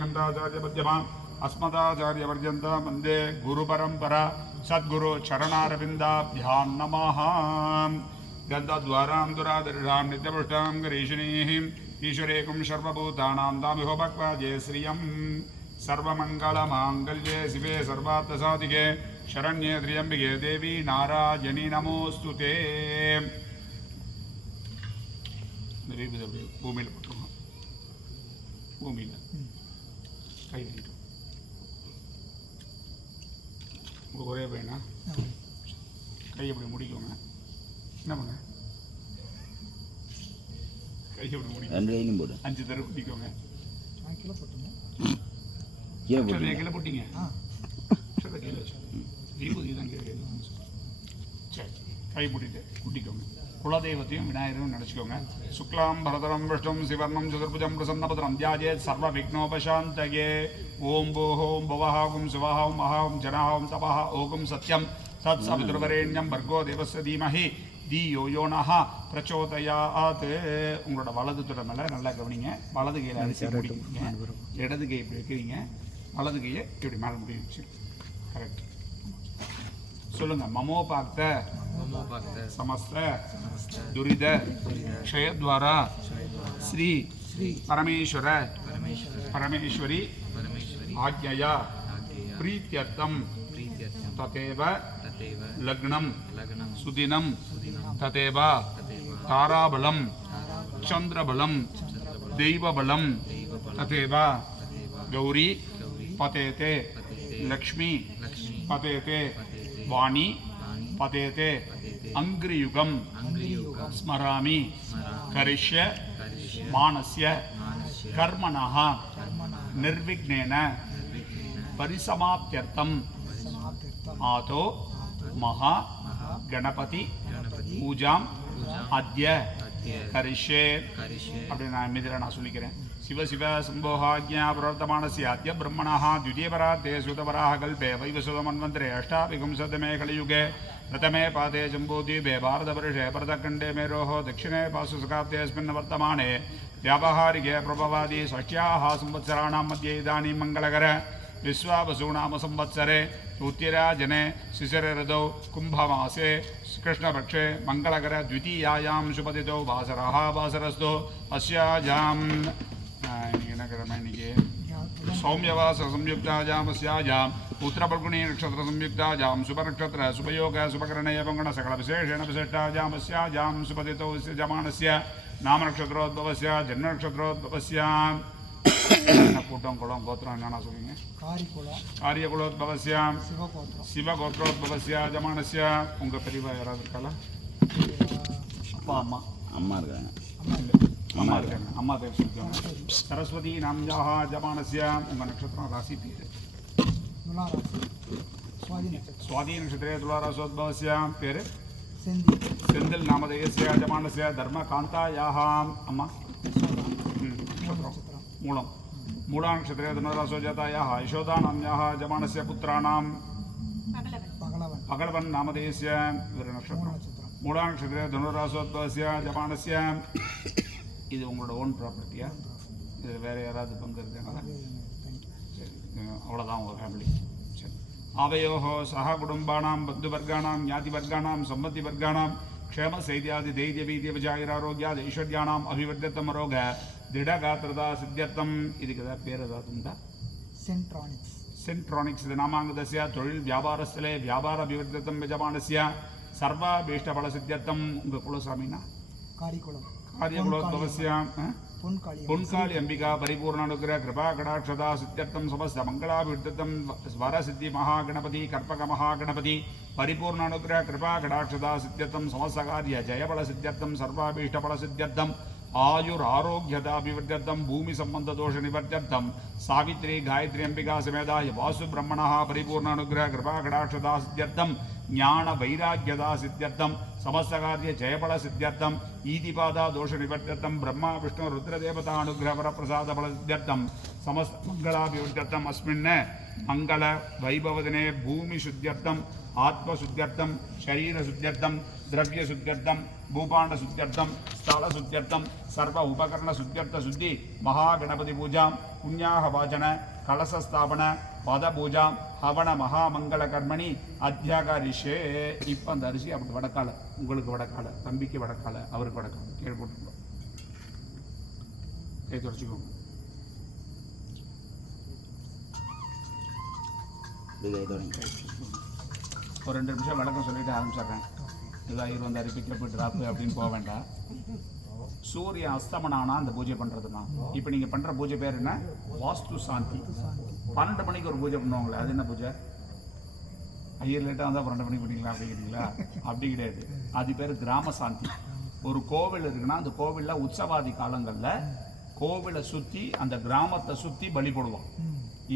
गन्धाचार्यमध्यमाम् अस्मदाचार्यपर्यन्तं वन्दे गुरुपरम्परा सद्गुरु चरणारविन्दाभ्यां नमः। गन्धद्वारां दुरादर्शां नित्यपुष्टां गरीषिणीः ईश्वरेकं सर्वभूतानां दामिहो भक्त्वाजे श्रियं सर्वमङ्गलमाङ्गल्ये शिवे सर्वार्थसाधिके शरण्ये त्र्यम्बिके देवी नारायणी नमोऽस्तु ते। பூமியில் போட்டுருங்க. பூமியில் கை நீட்டும். உங்களுக்கு ஒரே பையனா? கை எப்படி முடிக்கோங்க. என்ன பண்ண கை எப்படி முடிக்கும்? 2 கையிலும் போடு. 5 தடவை பிடிக்கோங்க. கீழே போட்டுங்க. கீழே போட்டீங்க. கீழே வச்சு தீபதி தான் கீழே. சரி, கை மூடிட்டு குட்டிக்கோங்க. குலதெய்வத்தையும் விநாயகரும் நினச்சிக்கோங்க. சுக்லாம் பரதரம் விஷ்ணும் சிவர்ணம் சதுர்புஜம் பிரசன்னபதரம் தியாஜேத் சர்வ விக்னோபசாந்தயே. ஓம் போஹோம் பவஹாகும் சிவஹாம் மஹாம் ஜனஹாம் தபஹ ஓகும் சத்யம் சத் சவிதுர்வரேண்யம் பர்கோ தேவஸ்ய தீமஹி தீயோ யோனஹ பிரச்சோதயாத். உங்களோட வலது தொடை மேலே நல்லா கவனிங்க. வலது கையில் அரிசி முடிக்கிறீங்க, இடது கை இப்படி வைக்கிறீங்க, வலது கையை இப்படி மேலே முடி வச்சு கரெக்ட் சொல்லுங்க. மமோபாக்த समस्त दुरिद क्षयद्वारा श्री परमेश्वर परमेश्वरी आज्ञया प्रीत्यर्थम तथैव लग्नं सुदिनं तथैव ताराबलं चंद्रबलं दैवबलं तथैव गौरी पतेते लक्ष्मी पतेते वाणी पतेते अंग्रियुगम स्मरामि करिष्य मानस्य कर्मणः निर्विघ्नेन परिसमाप्त्यर्थम आतो महा गणपति पूजाम अद्य करिष्ये. அப்படி நான் அமைதியாக நான் சொல்லிக்கிறேன். शिव शिव संभोहाज्ञा प्रवर्तमानस्य अद्य ब्रह्मणः द्वितीयपरार्धे सुतपराः कल्पे वैवस्वतमन्वन्तरे अष्टाविंशतमे कलियुगे प्रथमे पादे जम्बूद्वीपे भारतवर्षे भरतखण्डे मेरोः दक्षिणे पार्श्वशताब्देऽस्मिन् वर्तमाने व्यावहारिके प्रभवादि षष्ट्याः संवत्सराणां मध्ये इदानीं मङ्गलकर विश्वावसुनाम संवत्सरे उत्तराजने शिशिरऋतौ कुम्भमासे कृष्णपक्षे मङ्गलकर द्वितीयायां शुभतिथौ वासरः वासरस्तु अस्याजां सौम्यवास संयुक्ताजामस्याजां उत्तरफल्गुणी नक्षत्र संयुक्ताजां शुभनक्षत्र शुभयोग शुभकरणे एवं सकल विशेषेण विशिष्टाजामस्याजां शुभतिथौ जमानस्य नामनक्षत्रोद्भवस्य जन्मनक्षत्रोद्भवस्य கூட்டம் குளம் கோத்திரம் என்னன்னா சொல்லுங்க. காரியகுலோத்பவஸ்ய சிவகோத்ரோத்பவஸ்ய ஜமானஸ்ய. உங்க பெரியவா யாராவது இருக்காளா? அப்பா அம்மா? அம்மா இருக்காங்க. அம்மா இருக்காங்க. அம்மா பேர் சொல்லிக்கோங்க. சரஸ்வதி நாம்யாஹ ஜமானஸ்ய. உங்க நட்சத்திரம் ராசி பேர் சுவாதி நட்சத்திரே துளாராசோத்பவஸ்ய பேர் செந்தில் நாமதேயஸ்ய ஜமானஸ்ய தர்ம காந்தாயாஹ. அம்மா मूलम मूला नक्षत्रे धनुरासो जातायाः यशोदानाम्याः जमानस्य पुत्राणां पगलवन् नामधेयस्य नक्षत्रं. मूला नक्षत्रे धनुरासोद्भवस्य जमानस्य. இது உங்களோட ஓன் ப்ராப்பர்ட்டியா? இது வேற யாராவது பங்கு இருக்காங்களா? சரி, அவ்வளோதான் உங்கள் ஃபேமிலி. சரி, आवयोः सह कुटुम्बानां बन्धुवर्गाणां ज्ञातिवर्गाणां सम्बन्धिवर्गाणां क्षेमसैद्यादि धैर्यवीर्यविजयारोग्यादि ऐश्वर्याणाम् अभिवर्ध्यतमरोग दृढगात्रता सिद्ध्यर्थम्. ಇದಕ್ಕೆ பேர் ஏதாவது உண்டா? सेंट्रानिक्स ಇದು ನಾಮಾಂಗದಸ್ಯ தொழில் வியாபாரஸ்தலே வியாபார அபிவர்த்தித்தம் ಯಜಮಾನಸ್ಯ सर्वाभीष्टफलसिद्ध्यर्थम्. உங்க குலசாமினா कार्यकुलोद्भवस्य पुण्काली अंबिका परिपूर्णानुग्रह कृपा कटाक्षता सिद्ध्यर्थं समस्त मंगलाभिवृद्धितं स्वरसिद्धि महागणपति कर्पक महागणपति परिपूर्णानुग्रह कृपा कटाक्षता सिद्ध्यर्थं समस्त कार्य जयफल सिद्ध्यर्थं सर्वाभीष्टफल सिद्ध्यर्थं आयुरारोग्यताभिवृद्ध्यर्थं भूमि संबंध दोष निवर्त्यर्थं सावित्री गायत्री अंबिका समेताय वासु ब्रह्मणः परिपूर्णानुग्रह कृपा कटाक्षता सिद्ध्यर्थं ज्ञान वैराग्यता सिद्ध्यर्थं समस्त कार्य जयफल सिद्ध्यर्थं ईतिपादा दोष निवर्त्यर्थं ब्रह्मा विष्णु रुद्रदेवता अनुग्रह वरप्रसाद फल सिद्ध्यर्थं समस्त मंगलाभिवृद्ध्यर्थम् अस्मिन् मंगल वैभवदिने भूमि शुद्ध्यर्थं आत्मशुद्ध्यर्थं शरीर शुद्ध्यर्थं द्रव्य शुद्ध्यर्थम भूपांड शुद्ध्यर्थम स्थल शुद्ध्यर्थम सर्व उपकरण शुद्ध्यर्थ शुद्धि महागणपति पूजा पुण्याह वाचन कलश स्थापन पद पूजा हवन महामंगल कर्मणि अध्याकारिषे இப்போ அந்த அரிசி அப்படி வடக்கால உங்களுக்கு வடக்கால தம்பிக்கு வடக்கால அவருக்கு வடக்கால கீழே போட்டுக்கோ கை தொடச்சிக்கோங்க ஒரு 2 நிமிஷம் விளக்கம் சொல்லிட்டு ஆரம்பிச்சிடுறேன் இதாக வந்தாரு பிக்கப் ட்ராப்பு அப்படின்னு போக வேண்டாம் சூரிய அஸ்தமனானா அந்த பூஜை பண்ணுறதுனா இப்போ நீங்கள் பண்ணுற பூஜை பேர் என்ன வாஸ்து சாந்தி 12 மணிக்கு ஒரு பூஜை பண்ணுவாங்களே அது என்ன பூஜை ஐயர் லேட்டாக வந்தால் 12 மணிக்கு பண்ணிக்கலாம் அப்படிங்கிறீங்களா அப்படி கிடையாது அது பேர் கிராம சாந்தி ஒரு கோவில் இருக்குன்னா அந்த கோவிலில் உற்சவாதி காலங்களில் கோவிலை சுற்றி அந்த கிராமத்தை சுற்றி பலி போடுவோம்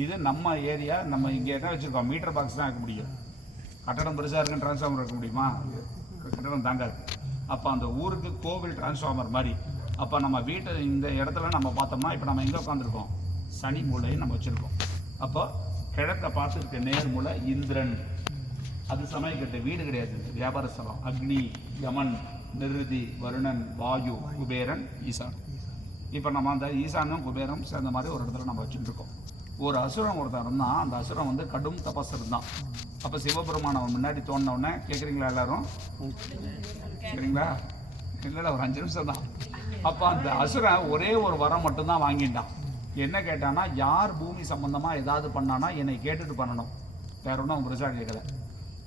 இது நம்ம ஏரியா நம்ம இங்கே என்ன வச்சுருக்கோம் மீட்டர் பாக்ஸ் தான் இருக்க முடியும் கட்டடம் பெருசாக இருக்குன்னு டிரான்ஸ்ஃபார்மர் இருக்க முடியுமா கட்டடம் தாங்காது அப்போ அந்த ஊருக்கு கோவில் டிரான்ஸ்ஃபார்மர் மாதிரி அப்போ நம்ம வீட்டை இந்த இடத்துல நம்ம பார்த்தோம்னா இப்போ நம்ம எங்கே உட்காந்துருக்கோம் சனி மூலையை நம்ம வச்சுருக்கோம் அப்போ கிழக்க பார்த்துருக்க நேர் மூலை இந்திரன் அது சமயக்கட்டு வீடு கிடையாது வியாபார ஸ்தலம் அக்னி யமன் நிருதி வருணன் வாயு குபேரன் ஈசான் இப்போ நம்ம அந்த ஈசானும் குபேரம் சேர்ந்த மாதிரி ஒரு இடத்துல நம்ம வச்சுட்டு இருக்கோம் ஒரு அசுரன் ஒருத்தர் இருந்தான் அந்த அசுரன் வந்து கடும் தபஸ் இருந்தான் அப்போ சிவபெருமான் முன்னாடி தோணுனவுடனே கேட்குறீங்களா எல்லாரும் சரிங்களா இல்லை ஒரு 5 நிமிஷம் தான் அப்போ அந்த அசுரன் ஒரே ஒரு வரம் மட்டும்தான் வாங்கிட்டான் என்ன கேட்டான்னா யார் பூமி சம்பந்தமாக ஏதாவது பண்ணானா என்னை கேட்டுட்டு பண்ணணும் வேற ஒன்றும் அவன் பெருசாக கேட்கல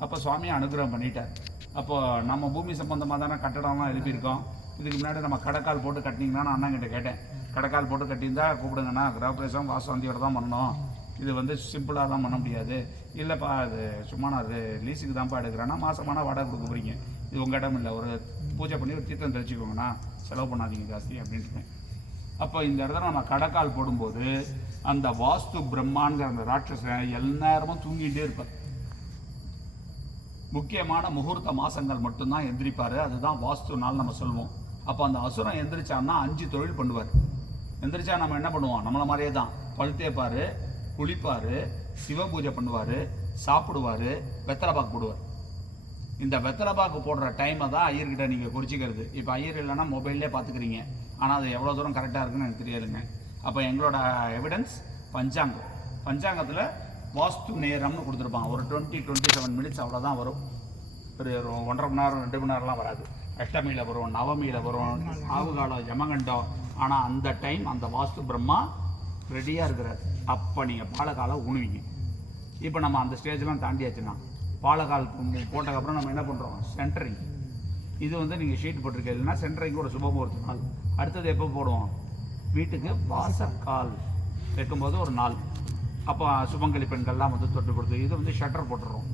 அப்போ சுவாமியை அனுகிரகம் பண்ணிட்டார் அப்போ நம்ம பூமி சம்பந்தமாக தானே கட்டடம்லாம் எழுப்பியிருக்கோம் இதுக்கு முன்னாடி நம்ம கடைக்கால் போட்டு கட்டினீங்கன்னா நான் அண்ணங்கிட்ட கேட்டேன் கடைக்கால் போட்டு கட்டியிருந்தா கூப்பிடுங்கண்ணா கிரகப்பிரவேசம் வாசவந்தியோட தான் பண்ணணும் இது வந்து சிம்பிளாக தான் பண்ண முடியாது இல்லைப்பா அது சும்மா நான் அது லீஸுக்கு தான்ப்பா எடுக்கிறேன்னா மாதமான வாடகை கொடுக்க போகிறீங்க இது உங்கள் இடம் இல்லை ஒரு பூஜை பண்ணி ஒரு தீர்த்தம் தெளிச்சுக்கோங்கண்ணா செலவு பண்ணாதீங்க ஜாஸ்தி அப்படின்ட்டு அப்போ இந்த இடத்துல நம்ம கடைக்கால் போடும்போது அந்த வாஸ்து பிரம்மாங்கிற அந்த ராட்சசன் எந்நேரமும் தூங்கிட்டே இருப்பார் முக்கியமான முகூர்த்த மாசங்கள் மட்டும்தான் எந்திரிப்பார் அதுதான் வாஸ்து நாள் நம்ம சொல்லுவோம் அப்போ அந்த அசுரம் எந்திரிச்சான்னா 5 தொழில் பண்ணுவார் எந்திரிச்சா நம்ம என்ன பண்ணுவோம் நம்மளை மாதிரியே தான் பழுத்தேப்பார் குளிப்பார் சிவ பூஜை பண்ணுவார் சாப்பிடுவார் வெத்தலை பாக்கு போடுவார் இந்த வெத்தலை பாக்கு போடுற டைமை தான் ஐயர்கிட்ட நீங்கள் குறிச்சிக்கிறது இப்போ ஐயர் இல்லைன்னா மொபைல்லே பார்த்துக்கிறீங்க ஆனால் அது எவ்வளோ தூரம் கரெக்டாக இருக்குன்னு எனக்கு தெரியாதுங்க அப்போ எங்களோட எவிடன்ஸ் பஞ்சாங்கத்தில் வாஸ்து நேரம்னு கொடுத்துருப்பான் ஒரு 27 மினிட்ஸ் அவ்வளோதான் வரும் ஒரு 1.5 மணி நேரம் 2 மணி நேரம்லாம் வராது அஷ்டமியில் வரும் நவமியில் வரும் ஆவுகாலம் யமகண்டம் ஆனால் அந்த டைம் அந்த வாஸ்து பிரம்மா ரெடியாக இருக்கிறார் அப்போ நீங்கள் பாலக்காலை உணுவீங்க இப்போ நம்ம அந்த ஸ்டேஜ்லாம் தாண்டியாச்சுன்னா பாலக்கால் போட்டதுக்கப்புறம் நம்ம என்ன பண்ணுறோம் சென்டரிங் இது வந்து நீங்கள் ஷீட் போட்டிருக்கீங்க இல்லைன்னா சென்டரிங் ஒரு சுபமுகூர்த்த நாள் அடுத்தது எப்போ போடுவோம் வீட்டுக்கு வாசக்கால் வைக்கும்போது ஒரு நாள் அப்போ சுபங்களி பெண்கள்லாம் வந்து தொட்டு கொடுத்து இது வந்து ஷட்டர் போட்டுடுறோம்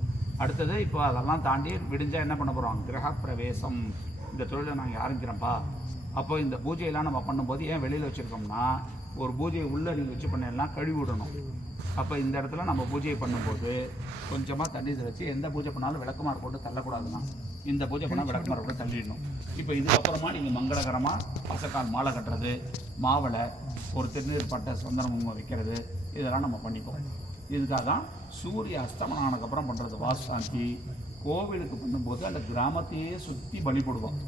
அடுத்தது இப்போ அதெல்லாம் தாண்டி விடிஞ்சால் என்ன பண்ண போகிறோம் கிரக பிரவேசம் இந்த தொழிலை நாங்கள் ஆரம்பிக்கிறோம்ப்பா அப்போ இந்த பூஜையெல்லாம் நம்ம பண்ணும்போது ஏன் வெளியில் வச்சுருக்கோம்னா ஒரு பூஜையை உள்ளே நீங்கள் வச்சு பண்ணலாம் கழுவி விடணும் அப்போ இந்த இடத்துல நம்ம பூஜையை பண்ணும்போது கொஞ்சமாக தண்ணி தெளிச்சு எந்த பூஜை பண்ணாலும் விளக்குமாறு போட்டு தள்ளக்கூடாதுன்னா இந்த பூஜை பண்ணால் விளக்குமாறு போட்டு தள்ளிடணும் இப்போ இதுக்கப்புறமா நீங்கள் மங்களகரமாக பசக்கால் மாலை கட்டுறது மாவளை ஒரு திருநீர் பட்டை சந்தனம் வைக்கிறது இதெல்லாம் நம்ம பண்ணிப்போம் இதுக்காக தான் சூரிய அஸ்தமனம் ஆனதுக்கப்புறம் பண்ணுறது வாசாந்தி கோவிலுக்கு பண்ணும்போது அந்த கிராமத்தையே சுற்றி பலி போடுவோம்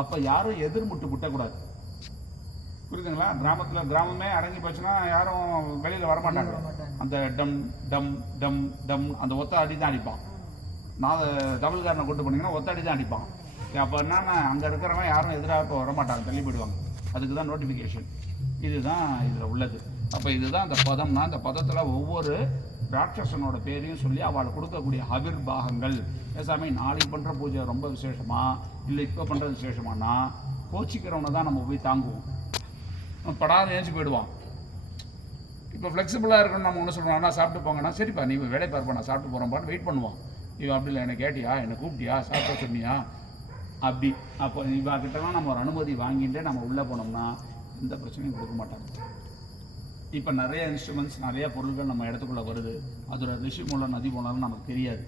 அப்போ யாரும் எதிர்முட்டு குட்டக்கூடாது புரியுதுங்களா கிராமமே அடங்கி போச்சுன்னா யாரும் வெளியில் வரமாட்டாங்க அந்த டம் டம் டம் டம் அந்த ஒத்த அடி தான் அடிப்பான் நான் தமிழ்காரனை கூட்டு போனீங்கன்னா ஒத்த அடி தான் அடிப்பான் அப்போ என்னன்னா அங்கே இருக்கிறவங்க யாரும் எதிராக இப்போ வரமாட்டாங்க தள்ளி போயிடுவாங்க அதுக்கு தான் நோட்டிஃபிகேஷன் இதுதான் இதில் உள்ளது அப்போ இதுதான் அந்த பதம்னா அந்த பதத்தில் ஒவ்வொரு ராட்சசனோட பேரையும் சொல்லி அவள் கொடுக்கக்கூடிய அவிர்பாகங்கள் பேசாமி நாளைக்கு பண்ணுற பூஜை ரொம்ப விசேஷமா இல்லை இப்போ பண்ணுறது விசேஷமானா கோச்சிக்கிறவனை தான் நம்ம போய் தாங்குவோம் படாத ஏஞ்சி போயிடுவான் இப்போ ஃப்ளெக்சிபிளாக இருக்குன்னு நம்ம ஒன்று சொல்கிறோம் ஆனால் சாப்பிட்டு போங்கன்னா சரிப்பா நீ வேலை பார்ப்பா நான் சாப்பிட்டு போகிறோம்ப்பான்னு வெயிட் பண்ணுவான் இவன் அப்படி இல்லை என்னை கேட்டியா என்னை கூப்பிட்டியா சாப்பிட சொன்னியா அப்படி அப்போ இவகிட்டலாம் நம்ம ஒரு அனுமதி வாங்கிட்டு நம்ம உள்ளே போனோம்னா எந்த பிரச்சனையும் கொடுக்க மாட்டாங்க இப்போ நிறைய இன்ஸ்ட்ருமெண்ட்ஸ் நிறைய பொருட்கள் நம்ம இடத்துக்குள்ளே வருது அதோட ரிஷி மூலம் நதி மூலம் நமக்கு தெரியாது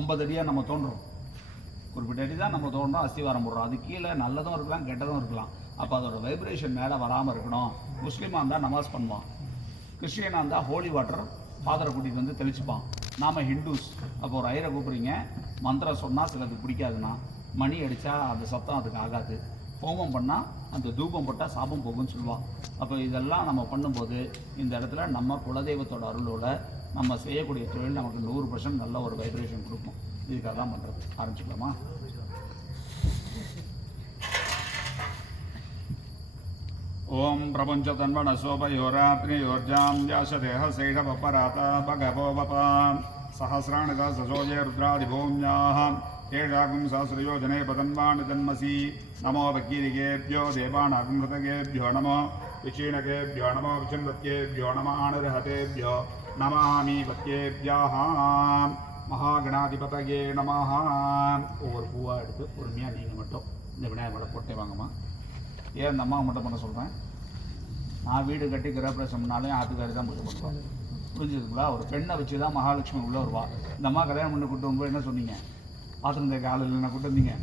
50 அடியாக நம்ம தோன்றோம் குறிப்பிட்ட அடி தான் நம்ம தோன்றோம் அஸ்திவாரம் போடுறோம் அது கீழே நல்லதும் இருக்கலாம் கெட்டதும் இருக்கலாம் அப்போ அதோட வைப்ரேஷன் மேலே வராமல் இருக்கணும் முஸ்லீமாக இருந்தால் நமாஸ் பண்ணுவான் கிறிஸ்டியனாக இருந்தால் ஹோலி வாட்டர் ஃபாதரை கூட்டிகிட்டு வந்து தெளிச்சுப்பான் நாம் ஹிந்துஸ் அப்போ ஒரு ஐயரை கூப்பிட்றீங்க மந்திரம் சொன்னால் சிலருக்கு பிடிக்காதுன்னா மணி அடித்தா அந்த சத்தம் அதுக்கு ஆகாது. ஹோமம் பண்ணால் அந்த தூபம் போட்டால் சாபம் போகும்னு சொல்லுவாள். அப்போ இதெல்லாம் நம்ம பண்ணும்போது இந்த இடத்துல நம்ம குலதெய்வத்தோட அருளோட நம்ம செய்யக்கூடிய தொழில் நமக்கு 100% நல்ல ஒரு வைப்ரேஷன் கொடுக்கும். இதுக்காக தான் பண்ணுறது. ஆரம்பிச்சுக்கலாமா? ஓம் பிரபஞ்ச தன்வனசோபயோராத்ரியோர்ஜாம் யாசதேஹ சைஷவபராத பகவோபபாம் சஹசிராணித சசோஜே ருத்ராதிபூம்யாஹம் ஏஷாகும் சஹசிரயோஜனே பதன்வான் ஜன்மசி நமோ வக்கீரிகேभ्यो தேவானாகும் ஹிருதகேभ्यो நமோ விச்சீனகேभ्यो நமோ விச்சின்வத்யேभ्यो நமானர்ஹதேभ्यो நமாமி வத்யேभ्यः மகாகணாதிபதயே நமஹ. ஒவ்வொரு பூவாக எடுத்து பொறுமையாக நீங்கள் மட்டும் இந்த விநாயகர் மேலே போட்டே வாங்கம்மா. ஏன் இந்த அம்மாவை மட்டும் பண்ண சொல்கிறேன், நான் வீடு கட்டி கிரகப்பிரவேசம் பண்ணாலும் ஆத்துக்காரி தான் பூஜை பண்ணுவாங்க. புரிஞ்சுதுங்களா? ஒரு பெண்ணை வச்சு தான் மகாலட்சுமி உள்ளே வருவா. இந்த அம்மா கல்யாணம் பண்ணி கூட்டு வரும்போது என்ன சொன்னீங்க? பாத்திரம் தேக்க ஆள் இல்லைன்னா கூட்டு வந்தீங்க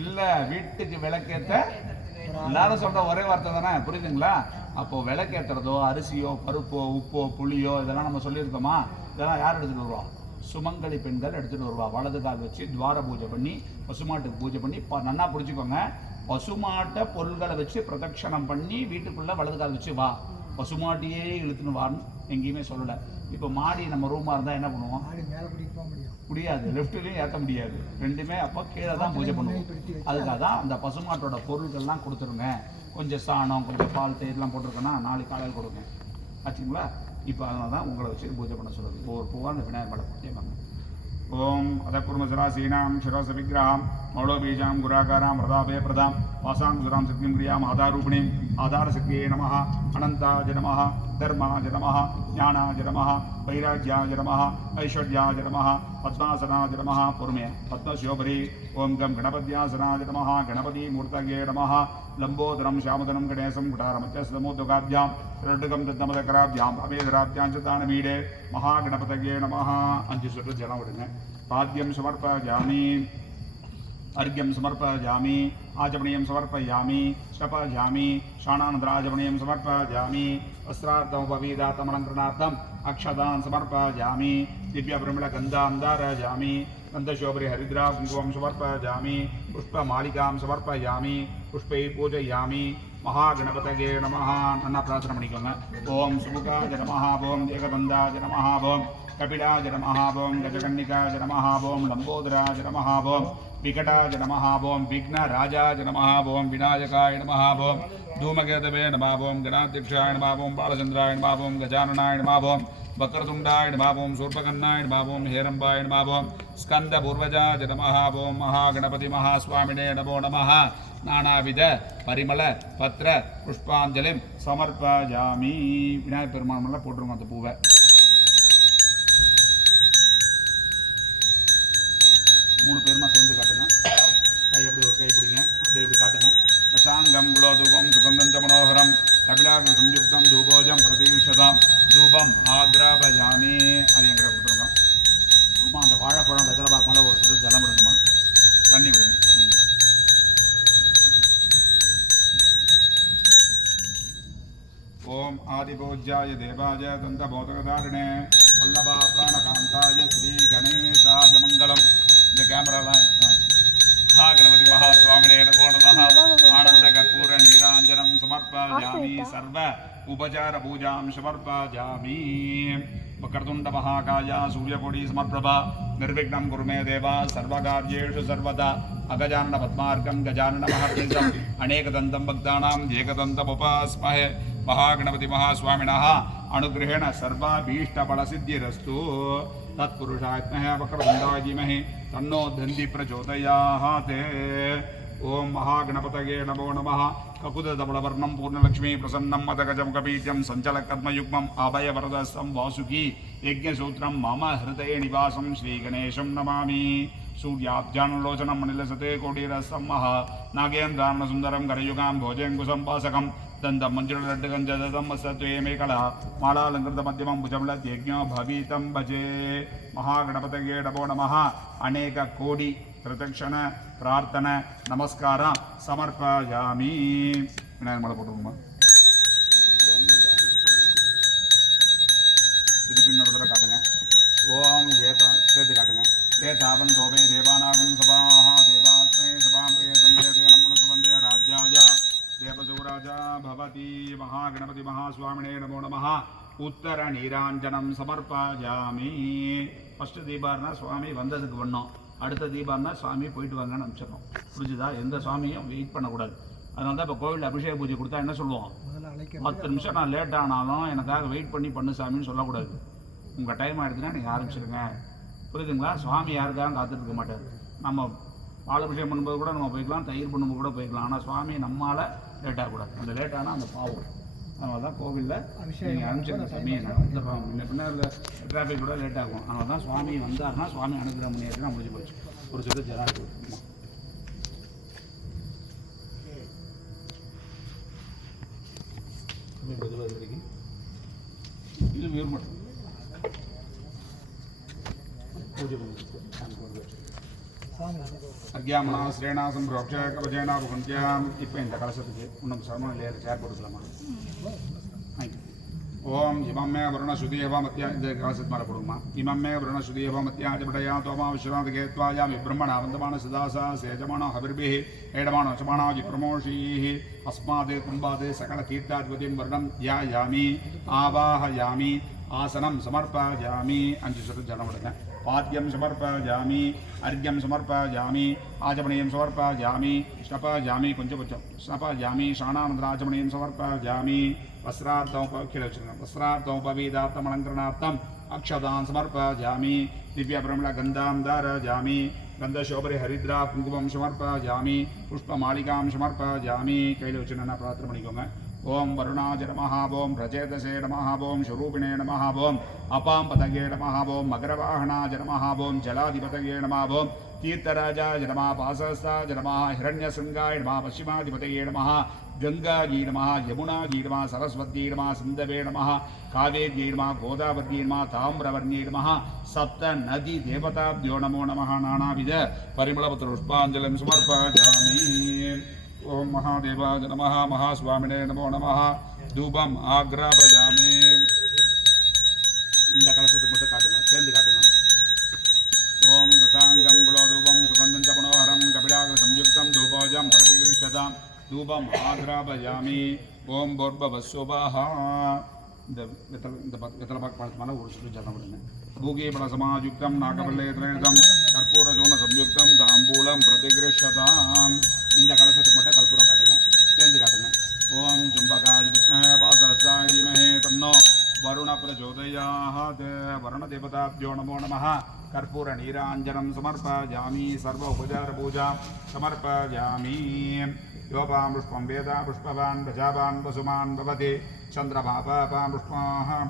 இல்லை, வீட்டுக்கு விளக்கேற்ற எல்லாரும் சொல்கிற ஒரே வார்த்தை தானே, புரியுதுங்களா? அப்போது விளக்கேற்றுறதோ அரிசியோ பருப்போ உப்போ புளியோ இதெல்லாம் நம்ம சொல்லியிருக்கோமா? இதெல்லாம் யார் எடுத்துகிட்டு வருவா? சுமங்கலி பெண்கள் எடுத்துகிட்டு வருவா. வலது கால் வச்சு துவார பூஜை பண்ணி பசுமாட்டுக்கு பூஜை பண்ணி நன்னா பிடிச்சிக்கோங்க. பசுமாட்டை பொருள்களை வச்சு பிரதட்சணம் பண்ணி வீட்டுக்குள்ளே வலது கால் வச்சு வா. பசுமாட்டியே இழுத்துன்னு வான்னு எங்கேயுமே சொல்லலை. இப்போ மாடி நம்ம ரூமாக இருந்தால் என்ன பண்ணுவோம்? முடியாது, லெஃப்ட்லேயும் ஏற்ற முடியாது, ரெண்டுமே. அப்போ கீழே தான் பூஜை பண்ணுவோம். அதுக்காக தான் அந்த பசுமாட்டோட பொருட்கள்லாம் கொடுத்துருங்க. கொஞ்சம் சாணம் கொஞ்சம் பால் தயிர்லாம் போட்டிருக்கோன்னா நாளைக்கு காலையில் கொடுங்க. ஆச்சுங்களா? இப்போ அதனால தான் உங்களை வச்சு பூஜை பண்ண சொல்லுது. ஒவ்வொரு பூவாக அந்த விநாயகர் மேலே போட்டே வாங்க. ஓம் அதகுர்மசராசீனாம் சிரோச விக்கிரகாம் மௌளபீஜாம் குராகாராம் பிரதாபே பிரதாம் வாசாங்குராம் சக்திம் கிரியாம் ஆதாரூபிணீம் ஆதாரசக்தியே நமः அனந்தாய நமः தர்மாய நமः ஞானாய நமः வைராக்கியாய நமः ஐஸ்வர்யாய நமः பத்மாசனாய நமः பொறுமையா பத்மசியோபரி. ஓம் கம் கணபத்யாசனாய நமः கணபதி மூர்த்தகே நமः லம்போதரம் சாமதனம் கணேசம் குடாரமச்சஸ்தமோதுகாபியாம் ரெட்டுகம் தத்தமதகராபியாம் அவேதராபியாம் சதானமீடே மகாகணபதகே நமः. 5 சொட்டு ஜலம் விடுங்க. பாத்தியம் சமர்ப்பயாமி अर्घ्यं समर्पयामि आचमनीयं समर्पयामि शपयामि शाणानन्तराचमनीयं समर्पयामि वस्त्रार्थमुपवीदातमलङ्करणार्थम् अक्षतान् समर्पयामि दिव्यप्रमिळगन्धां धारयामि गन्धशोभरि हरिद्रा कुङ्कुमं समर्पयामि पुष्पमालिकां समर्पयामि पुष्पैः पूजयामि. महागणपतये नमः. नन्ना प्रार्थना பண்ணிக்கோங்க. ஓம் சுமுகாய நமः ஓம் ஏகதந்தாய நமः ஓம் कपिलाय नमः ओं गजकन्निकाय नमः ओं लंबोदराय नमः ओं विकटाय नमः ओं विघ्नराजाय नमः ओं विनायकाय नमः ओं धूमकेतवे नमः ओं गणाध्यक्षाय नमः ओं बालचन्द्राय नमः ओं गजाननाय नमः ओं वक्रतुण्डाय नमः ओं शूर्पकर्णाय नमः ओं हेरम्बाय नमः ओं स्कन्दपूर्वजाय नमः ओं महागणपति महास्वामिने नमो नमः. नानाविध परिमल पत्र पुष्पांजलिं समर्पयामि. विनायक பெருமான் மேல போட்டுருங்க அந்த பூவை. மூணு பேருமா சேர்ந்து காட்டுங்க. கை எப்படி ஒரு கை பிடிங்க, அப்படியே இப்படி காட்டுங்க. தசாங்கம் குலோதூபம் சுகந்தஞ்ச மனோகரம் கபிலாக சம்யுக்தம் தூபோஜம் பிரதீஷதாம் தூபம் ஆக்ராபயாமி. அது எங்கிட்ட கொடுத்துருங்க. ஆமாம், அந்த வாழைப்பழம் வெத்தலை பாக்கு மேலே ஒரு சிறு ஜலம் விடுங்கம்மா, தண்ணி விடுங்க. ஓம் ஆதிபூஜ்யாய தேவாய தந்தபோதகதாரிணே வல்லபா பிராணகாந்தாய ஸ்ரீ கணேசாய மங்களம். இந்த கேமராலாம் கணபதி மகாஸ்வாமினே நமோ நமः. ஆனந்த கற்பூர நீராஞ்சனம் சமர்ப்பயாமி. சர்வ உபசார பூஜாம் சமர்ப்பயாமி. வக்ரதுண்ட மகாகாய சூரியகோடி சமர்ப்பிரபா निर्विघ्नं कुरु मे देवा सर्वकार्येषु सर्वदा. अगजानन पद्मार्कं गजानन महर्निशम् अनेकदन्तं भक्तानां एकदन्तमुपास्महे. महागणपति महास्वामिनः अनुग्रहेण सर्वाभीष्टफलसिद्धिरस्तु. तत्पुरुषाय विद्महे वक्रतुण्डाय धीमहि तन्नो दन्ति प्रचोदयात्. ओम महागणपतये नमो नमः. ककुदधवलवर्णं पूर्णलक्ष्मी प्रसन्नं मदगजमुखबीजं सञ्चलकर्मयुग्मम् अभयवरदस्तं वासुकी यज्ञसूत्रं मम हृदये निवासं श्रीगणेशं नमामि. सूर्याब्जानुलोचनं मणिलसते कोटिरसं महा नागेन्द्रार्णसुन्दरं करयुगां भोजेङ्कुशं वासकं दन्तं मञ्जुलड्डकं जदतं मस्तत्वे मेकला मालालङ्कृतमध्यमं भुजबलद्यज्ञो भवितं भजे. महागणपतये नमो नमः. अनेक कोटि प्रदक्षिण प्रार्थना नमस्कार समर्पयामि. विनायक माला போட்டுருங்கம்மா. திருப்பி இன்னொரு தடவை காட்டுங்க. ஓம் ஏதா சேர்த்து காட்டுங்க. ஏதாவன் தோவே தேவானாகும் சபாஹா தேவா गणपति महास्वामिने नमो नमः उत्तर नीरांजनम समर्पयामि फर्स्ट दीபார்னா சுவாமி வந்ததுக்கு பண்ணோம் அடுத்த தீபார்னா சுவாமி போயிட்டு வாங்கன்னு அனுப்பிச்சிடணும் புரிஞ்சுதா எந்த சுவாமியும் வெயிட் பண்ணக்கூடாது அதனால தான் இப்போ கோவிலில் அபிஷேக பூஜை கொடுத்தா என்ன சொல்லுவோம் 10 நிமிஷம் நான் லேட் ஆனாலும் எனக்காக வெயிட் பண்ணி பண்ணு சாமின்னு சொல்லக்கூடாது உங்கள் டைம் ஆகிடுச்சுன்னா நீங்கள் ஆரம்பிச்சிடுங்க புரியுதுங்களா சுவாமி யாருக்காக காத்துட்டு இருக்க மாட்டார் நம்ம பால் அபிஷேகம் பண்ணும்போது கூட நம்ம போய்க்கலாம் தயிர் பண்ணும்போது கூட போய்க்கலாம் ஆனால் சுவாமி நம்மளால் லேட் ஆகக்கூடாது அந்த லேட் ஆனால் அந்த பாவம் அதனால தான் கோவிலில் நீங்கள் அனுப்பிச்சிருங்க சாமி வந்துடுறோம் முன்ன பின்ன டிராஃபிக் கூட லேட் ஆகும் அதனால தான் சுவாமி வந்தாருன்னா சுவாமி அனுகிரகம் பண்ணியாச்சுன்னா முடிஞ்சு போச்சு ஒரு சொல்லி ஜனாக்கு இது வேறு மட்டும் பூஜை பண்ணி அக்யாமனா ஸ்ரேணாசம் ரோக்ஷ கவஜேனா புகுந்தியாம் இப்போ இந்த கலசத்துக்கு இன்னும் சரமணம் இல்லையா சேர் போட்டுக்கலாமா ஓம் இமம் மே வருண சுதீவ மத்தியா இந்த கலசத்து மேலே போடுங்கம்மா இமம் மே வருண சுதீவ மத்தியாஜபடயா தோமா விஸ்வநாத கேத்வாயாமி பிரம்மண வந்தமான சிதாசா சேஜமானோ ஹவிர்பிஹி ஏடமானோ சமானாஜி பிரமோஷீः அஸ்மாத் கும்பாத் சகல தீர்த்தாதிபதிம் வருணம் யாயாமி ஆவாஹயாமி ஆசனம் சமர்ப்பயாமி 5 சொட்டு ஜலம் விடுங்க पाद्यम समर्पयामि अर्घ्यम समर्पयामि आचमनीयं समर्पयामि स्नपयामि कुंजपुच्छं स्नपयामि शानानंदराचमनीयं समर्पयामि वस्त्रार्थोपवीदार्थमलङ्करणार्थम् अक्षतान् समर्पयामि दिव्यब्रह्मणगन्धां धारयामि गन्धशोभरि हरिद्रा कुङ्कुमं समर्पयामि पुष्पमालिकां समर्पयामि कैलोचनना प्रार्थना பண்ணிக்கோங்க ओम वरुणाज नमः ओम रचेतसे नमः ओम स्वरूपिणे नमः ओम अपां पतये नमः ओम मकरवाहनाज नमः ओम जलाधिपतये नमः ओम तीर्थराजाय नमः पासहस्ताय नमः हिरण्यशृङ्गाय नमः पश्चिमाधिपतये नमः गंगाजी नमः यमुनाजी नमः सरस्वती नमः सिन्धवे नमः कावेर्यै नमः गोदावर्यै नमः ताम्रवर्ण्यै नमः सप्त नदी देवताभ्यो नमो नमः नानाविध परिमलपत्रपुष्पाञ्जलिं समर्पयामि ओम महादेवाय नमः महास्वामिने नमो नमः धूपम आग्रापयामि இந்த கலசத்துக்கு மட்டும் காட்டுங்க சேர்ந்து காட்டுங்க ஓம் தசாங்கம் குலோதூபம் சுகந்தம் ச மனோஹரம் கபிலாக சம்யுக்தம் தூபோஜம் பிரதிகிருஷ்யதாம் தூபம் ஆக்ராபயாமி ஓம் போர்பவஸ்வபாஹ இந்த வெத்தலை பாக்கு பழத்து மேலே ஒரு சொல்லி ஜலம் விடுங்க பூகே பல சமாயுக்தம் நாகபல்லேதம் கற்பூர சூன சம்யுக்தம் தாம்பூலம் பிரதிகிருஷ்யதாம் இந்த கலசத்துக்கு மட்டும் கற்பூரம் காட்டுங்க சேர்ந்து காட்டுங்க ஓம் சும்பகாஜ வித்மஹே பாசரசாய தீமஹே தன்னோ வருண பிரச்சோதயாத் வருண தேவதாभ्यो நமோ நமः கற்பூர நீராஞ்சனம் சமர்ப்பயாமி சர்வ உபசார பூஜா சமர்ப்பயாமி யோபாம் புஷ்பம் வேத புஷ்பவான் பிரஜாவான் பசுமான் பவதி சந்திரபாபாம்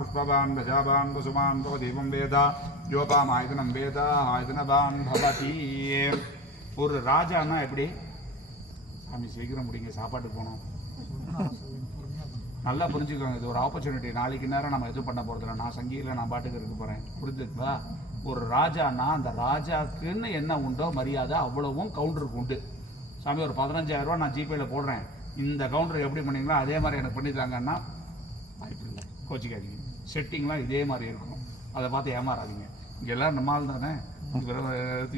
புஷ்பவான் பிரஜாவான் பசுமான் பவதி இவம் வேத யோபாம் ஆயுதனம் வேத ஆயுதனவான் பவதி ஒரு ராஜான்னா எப்படி சாமி சீக்கிரம் முடிங்க சாப்பாட்டுக்கு போனோம் நல்லா புரிஞ்சுக்கோங்க இது ஒரு ஆப்பர்ச்சுனிட்டி நாளைக்கு நேரம் நம்ம எதுவும் பண்ண போகிறதில்ல நான் சங்கியில் நான் பாட்டுக்கு இருக்க போகிறேன் புரிஞ்சுங்களா ஒரு ராஜானா அந்த ராஜாக்குன்னு என்ன உண்டோ மரியாதை அவ்வளவும் கவுண்டருக்கு உண்டு சாமி ஒரு 15,000 ரூபா நான் ஜிபேயில் போடுறேன் இந்த கவுண்டர் எப்படி பண்ணீங்களோ அதே மாதிரி எனக்கு பண்ணித்தாங்கன்னா வாய்ப்பு இல்லை கோச்சிக்காதீங்க செட்டிங்லாம் இதே மாதிரி இருக்கணும் அதை பார்த்து ஏமாறாதீங்க இங்கே எல்லாம் நம்மால் தானே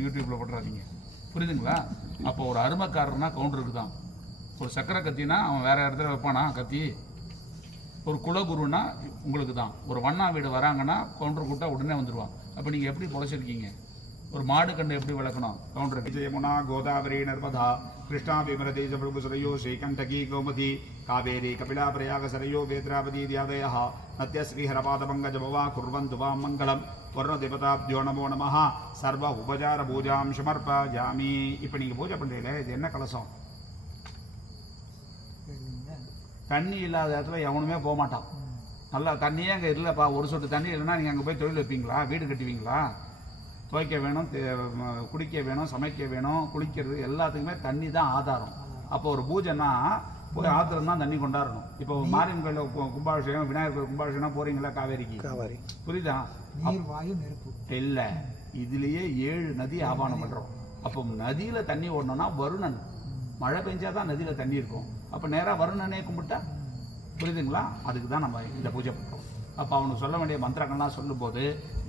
யூடியூப்பில் போட்டுறாதீங்க புரியுதுங்களா அப்போ ஒரு அருமைக்காரர்னா கவுண்டருக்கு தான் ஒரு சக்கரை கத்தினா அவன் வேறு இடத்துல வைப்பானா கத்தி ஒரு குலகுருன்னா உங்களுக்கு தான் ஒரு வண்ணா வீடு வராங்கன்னா கவுண்டர் கூட்டா உடனே வந்துடுவான் அப்போ நீங்கள் எப்படி பொழைச்சிருக்கீங்க ஒரு மாடு கண்டு எப்படி வளர்க்கணும் கவுண்டர் விஜயமுனா கோதாவரி நர்மதா கிருஷ்ணா விமரதி பிரபு சரையோ ஸ்ரீகண்டகி கோமதி காவேரி கபிலா பிரயாக சரையோ வேத்ராவதி தியாதய நத்திய ஸ்ரீஹரபாதபங்கஜபவா குர்வந்து வா மங்களம் வருண தேவதாभ्यो நமோ நமः சர்வ உபசார பூஜாம் சமர்ப்பயாமி இப்போ நீங்கள் பூஜை பண்ணுறீங்களே இது என்ன கலசம் தண்ணி இல்லாத இடத்துல எவனுமே போக மாட்டான் நல்லா தண்ணியே அங்கே இல்லைப்பா ஒரு சொட்டு தண்ணி இல்லைன்னா நீங்கள் அங்கே போய் தொழில் வைப்பீங்களா வீடு கட்டுவீங்களா துவைக்க வேணும் குடிக்க வேணும் சமைக்க வேணும் குளிக்கிறது எல்லாத்துக்குமே தண்ணி தான் ஆதாரம் அப்போ ஒரு பூஜைன்னா போய் ஆத்திரம் தான் தண்ணி கொண்டாடணும் இப்போ மாரியம்மன் கோயிலில் கும்பாபிஷேகம் விநாயகர் கோயில் கும்பாபிஷேகம் போகிறீங்களா காவேரிக்கு புரியுதா இல்லை இதுலேயே 7 நதி ஆபானம் பண்ணுறோம் அப்போ நதியில் தண்ணி ஓடணும்னா வருணன் மழை பெஞ்சாதான் நதியில் தண்ணி இருக்கும் அப்போ நேராக வருணனே கும்பிட்டா புரியுதுங்களா அதுக்கு தான் நம்ம இந்த பூஜை பண்ணுறோம் அப்போ அவனுக்கு சொல்ல வேண்டிய மந்திரங்கள்லாம் சொல்லும்போது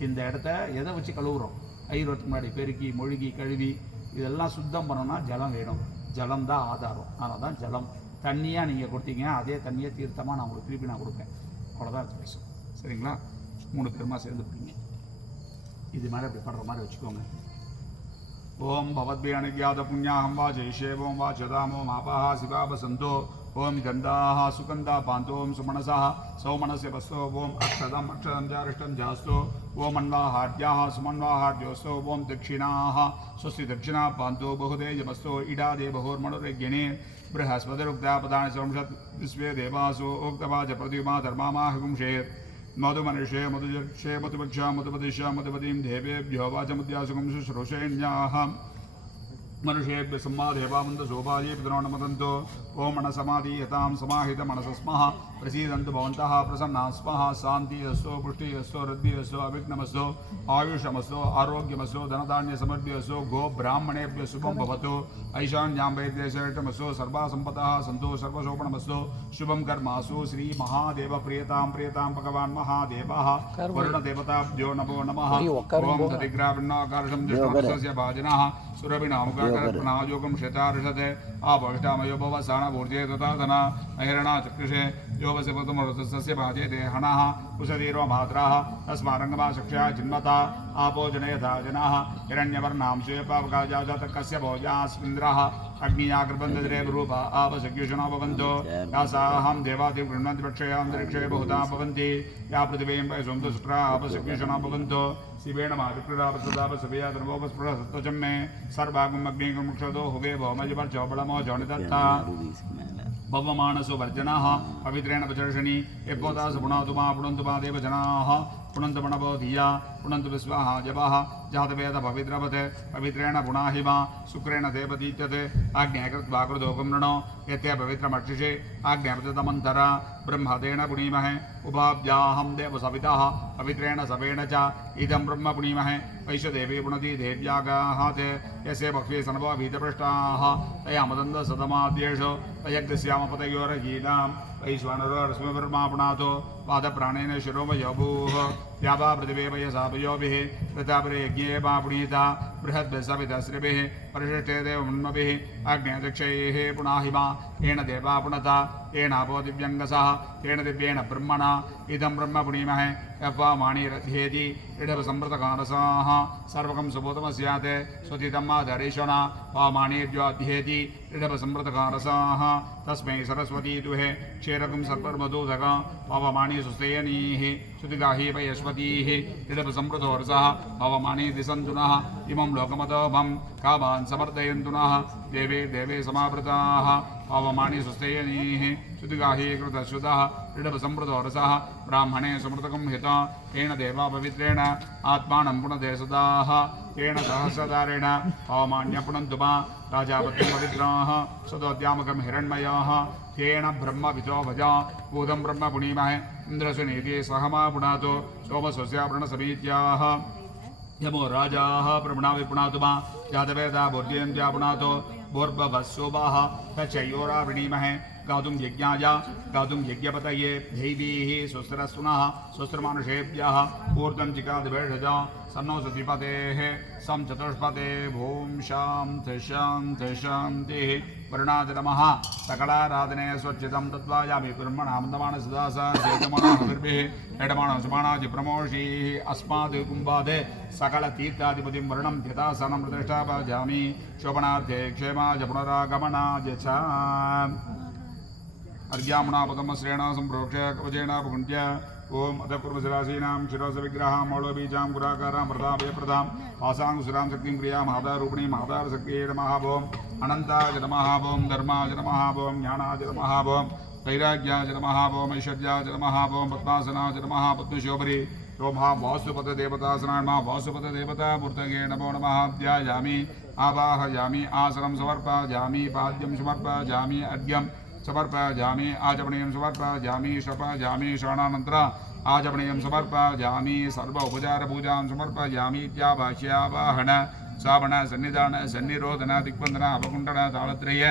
இந்த இடத்த எதை வச்சு கழுவுறோம் ஐரோத்துக்கு முன்னாடி பெருக்கி மொழுகி கழுவி இதெல்லாம் சுத்தம் பண்ணோம்னா ஜலம் வேணும் ஜலம் தான் ஆதாரம் அதனால தான் ஜலம் தண்ணியாக நீங்கள் கொடுத்தீங்க, அதே தண்ணியை தீர்த்தமாக நான் உங்களுக்கு திருப்பி நான் கொடுப்பேன். அவ்வளோதான் வித்தியாசம். சரிங்களா? 3 பேருமா சேர்ந்து பிடிங்க. இது மேலே இப்படி படுற மாதிரி வச்சுக்கோங்க. ஓம் பவத்பியானிக்யாத புண்ணியாகம் வா ஜெய்ஷேவோம் வா சதாமோ மாபாஹா சிவாப சந்தோ ஓம் கந்தாஹ சுகந்தா பாந்தோம் சுமனசா சௌமனஸ்ய வஸ்தோ ஓம் அக்ஷதம் அக்ஷதம் ஜாரிஷ்டம் ஜாஸ்தோ ஓம் அன்வாஹார்யாஹ சுமன்வாஹார்யோஸ்தோ ஓம் தட்சிணாஹ ஸ்வஸ்தி தட்சிணா பாந்தோ பகுதேஜமஸ்தோ இடாதே பகோர்மனுரஜ்ஞனே बृहस्पतिरुक्ता पदानि संशत् विश्वे देवासो उक्तवाच प्रतिमा धर्मामाहुंशेत् मधुमनुष्ये मधुजक्षे मधुपक्षा मधुपदिशा मधुपतिं देवेभ्यो वाचमुद्यासुकं शुश्रूषेण्याः मनुष्येभ्य सम्मा देवामन्दशोभाये पितॄन्नमदन्तो ओं मनसमाधीयतां समाहितमनसस्मः प्रसीदन्तु भवन्तः प्रसन्नाः स्मः शान्तिरस्तु पुष्टिरस्तु रद्धिरस्तु अविघ्नमस्तु आयुषमस्तु आरोग्यमस्तु धनधान्यसमृद्धिरस्तु गो ब्राह्मणेभ्यः शुभं भवतु ऐशान्यां वैद्यशेषमस्तु सर्वासम्पदः सन्तु सर्वशोभनमस्तु शुभं कर्मासु श्रीमहादेव प्रियतां प्रियतां भगवान् महादेवः वरुणदेवताभ्यो नमो नमः ओं दधिग्राविण्णाकारशं दृष्टस्य भाजनः सुरभिनामुकाकरत्नायोगं शेतार्षते आभविष्टामयो भवसानभूर्जे तथा धना अहिरणा चक्षुषे योगसिपतमरुतस्य भाजेते हणः कुशधीरो मात्राः तस्मारङ्गमा चक्षया जिन्मता आपो जनयथा जनाः हिरण्यवर्णां श्वेपावकाजातकस्य भोजास्मिन्द्रः अग्नियाकृबन्धद्रेवरूप आपसख्युषणो भवन्तो यासाहं देवादिव गृह्णन्ति पक्षयान्तरिक्षे बहुधा भवन्ति या पृथिवीं वयसुन्तु शुक्रा आपसख्युषणो भवन्तो शिवेण मातृक्रीडापसदापसभया द्रवोपस्फुटसत्त्वचं मे सर्वागुम् अग्निगुमुक्षतो हुवे भौमजवर्चोबलमो जौनिदत्ता भवमानसो वर्जनाः पवित्रेण पचर्षणि एकोदास पुणातु मा पुणन्तु मा देव जनाः पुणन्तु पुणभो धिया पुणन्तु विश्वाः जवाः जातवेद पवित्रवत् पवित्रेण पुणाहि मा शुक्रेण देवतीत्यते आज्ञाकृत्वा कृतोकं नृणो यत्य पवित्रमक्षिषे आज्ञापृतमन्तरा ब्रह्मदेन पुणीमहे उभाभ्याहं देवसवितः पवित्रेण सवेण च इदं ब्रह्म पुणीमहे वैश्वदेवी पुणति देव्यागाहाते यस्य भक्ष्ये सनवो भीतपृष्टाः तयामदन्द सतमाद्येषु तयग्स्यामपतयोरहीनां वैश्वानरो रश्मिवर्मा पुनातो पादप्राणेन शिरोमयोभूः यावा पृथिवे वयसापयोभिः प्रतापरे यज्ञे मा पुनीता बृहद्भिस्सवितश्रिभिः परिशिष्टे देवमन्मभिः अग्नेदक्षैः पुनाहि मा येन देवा पुनता येनापो दिव्यङ्गसः येन दिव्येण ब्रह्मणा इदं ब्रह्म पुणीमहे यप्वामाणिरध्येति इडवसम्प्रतकारसाः सर्वकं सुबोधम स्यात् स्वतितं माधरीश्वना वामाणीर्योऽध्येति इडवसम्प्रतकारसाः तस्मै सरस्वती दुहे क्षेरकं सर्वर्मधूदक पवमाणी सुस्तेयनीः श्रुतिगाही वयश्वतीः इडवसम्प्रतोरसः पवमाणी दिसन्तुनः इमं लोकमतोभं कामान् समर्दयन्तु नः देवे देवे समावृताः पवमाणी सुस्तेयनीः श्रुतिगाही कृतश्रुतः इडवसम्प्रतोरसः ब्राह्मणे सुमृतकं हिता येन देवा पवित्रेण आत्मानं पुनदे सदाः येन सहस्रदारेण पवमान्य पुनन्तु मा राजापतिं पवित्राः सदोद्यामकं हिरण्मयाः येन ब्रह्म विजो भजा भूतं ब्रह्म पुणीमहे इन्द्रसुनीति सहमा पुनातो सोमस्वस्यावृणसमीत्याः यमो राजाः प्रमणा विपुनातु मा जातवेदा भोर्जयन्त्या पुनातो भोर्भवस्सोभाः तच्चयोरा वृणीमहे गातुं यज्ञाय गातुं यज्ञपतये दैवीः स्वस्तिरस्तुनः स्वस्तिर्मानुषेभ्यः ऊर्ध्वं जिगादिभेषजा सन्नो सतिपतेः सं चतुष्पते भूं शान्ति शान्ति शान्तिः वरुणादि नमः सकलाराधने स्वच्छितं तत्त्वायामि ब्रह्मणामन्दमानसदासा चेतमानभिर्भिः एडमाणं सुमाणाजि प्रमोषीः अस्माद् कुम्भादे सकलतीर्थाधिपतिं वरुणं यथासनं प्रतिष्ठापयामि शोभनार्थे क्षेमाय पुनरागमनाय च अर्घ्यामणापदमश्रेणा सम्प्रोक्ष्य कवचेन पुण्य ओम अथ पूर्वशिरासीनां शिरोसविग्रहां मौलबीजां गुराकारां प्रतापयप्रदां पासाङ्गुसुरां शक्तिं क्रियां महादारूपिणीं महादारशक्तिये नमः ओम् अनन्ताय नमः ओम् धर्माय नमः ओम् ज्ञानाय नमः ओम् वैराग्याय नमः ओम् ऐश्वर्याय नमः ओम् पद्मासनाय नमः पद्मशोभरि शोभा वास्तुपददेवतासनां वास्तुपददेवतामूर्तये नमो नमः ध्यायामि आवाहयामि आसनं समर्पयामि पाद्यं समर्पयामि अर्घ्यं समर्पयामि आचमनीयं समर्पयामि शपयामि शरणानन्तर आचमनीयं समर्पयामि सर्व उपचारपूजां समर्पयामि इत्याभाष्यावाहन श्रावण सन्निधान सन्निरोधन दिग्बन्धन अपकुण्डन तालत्रय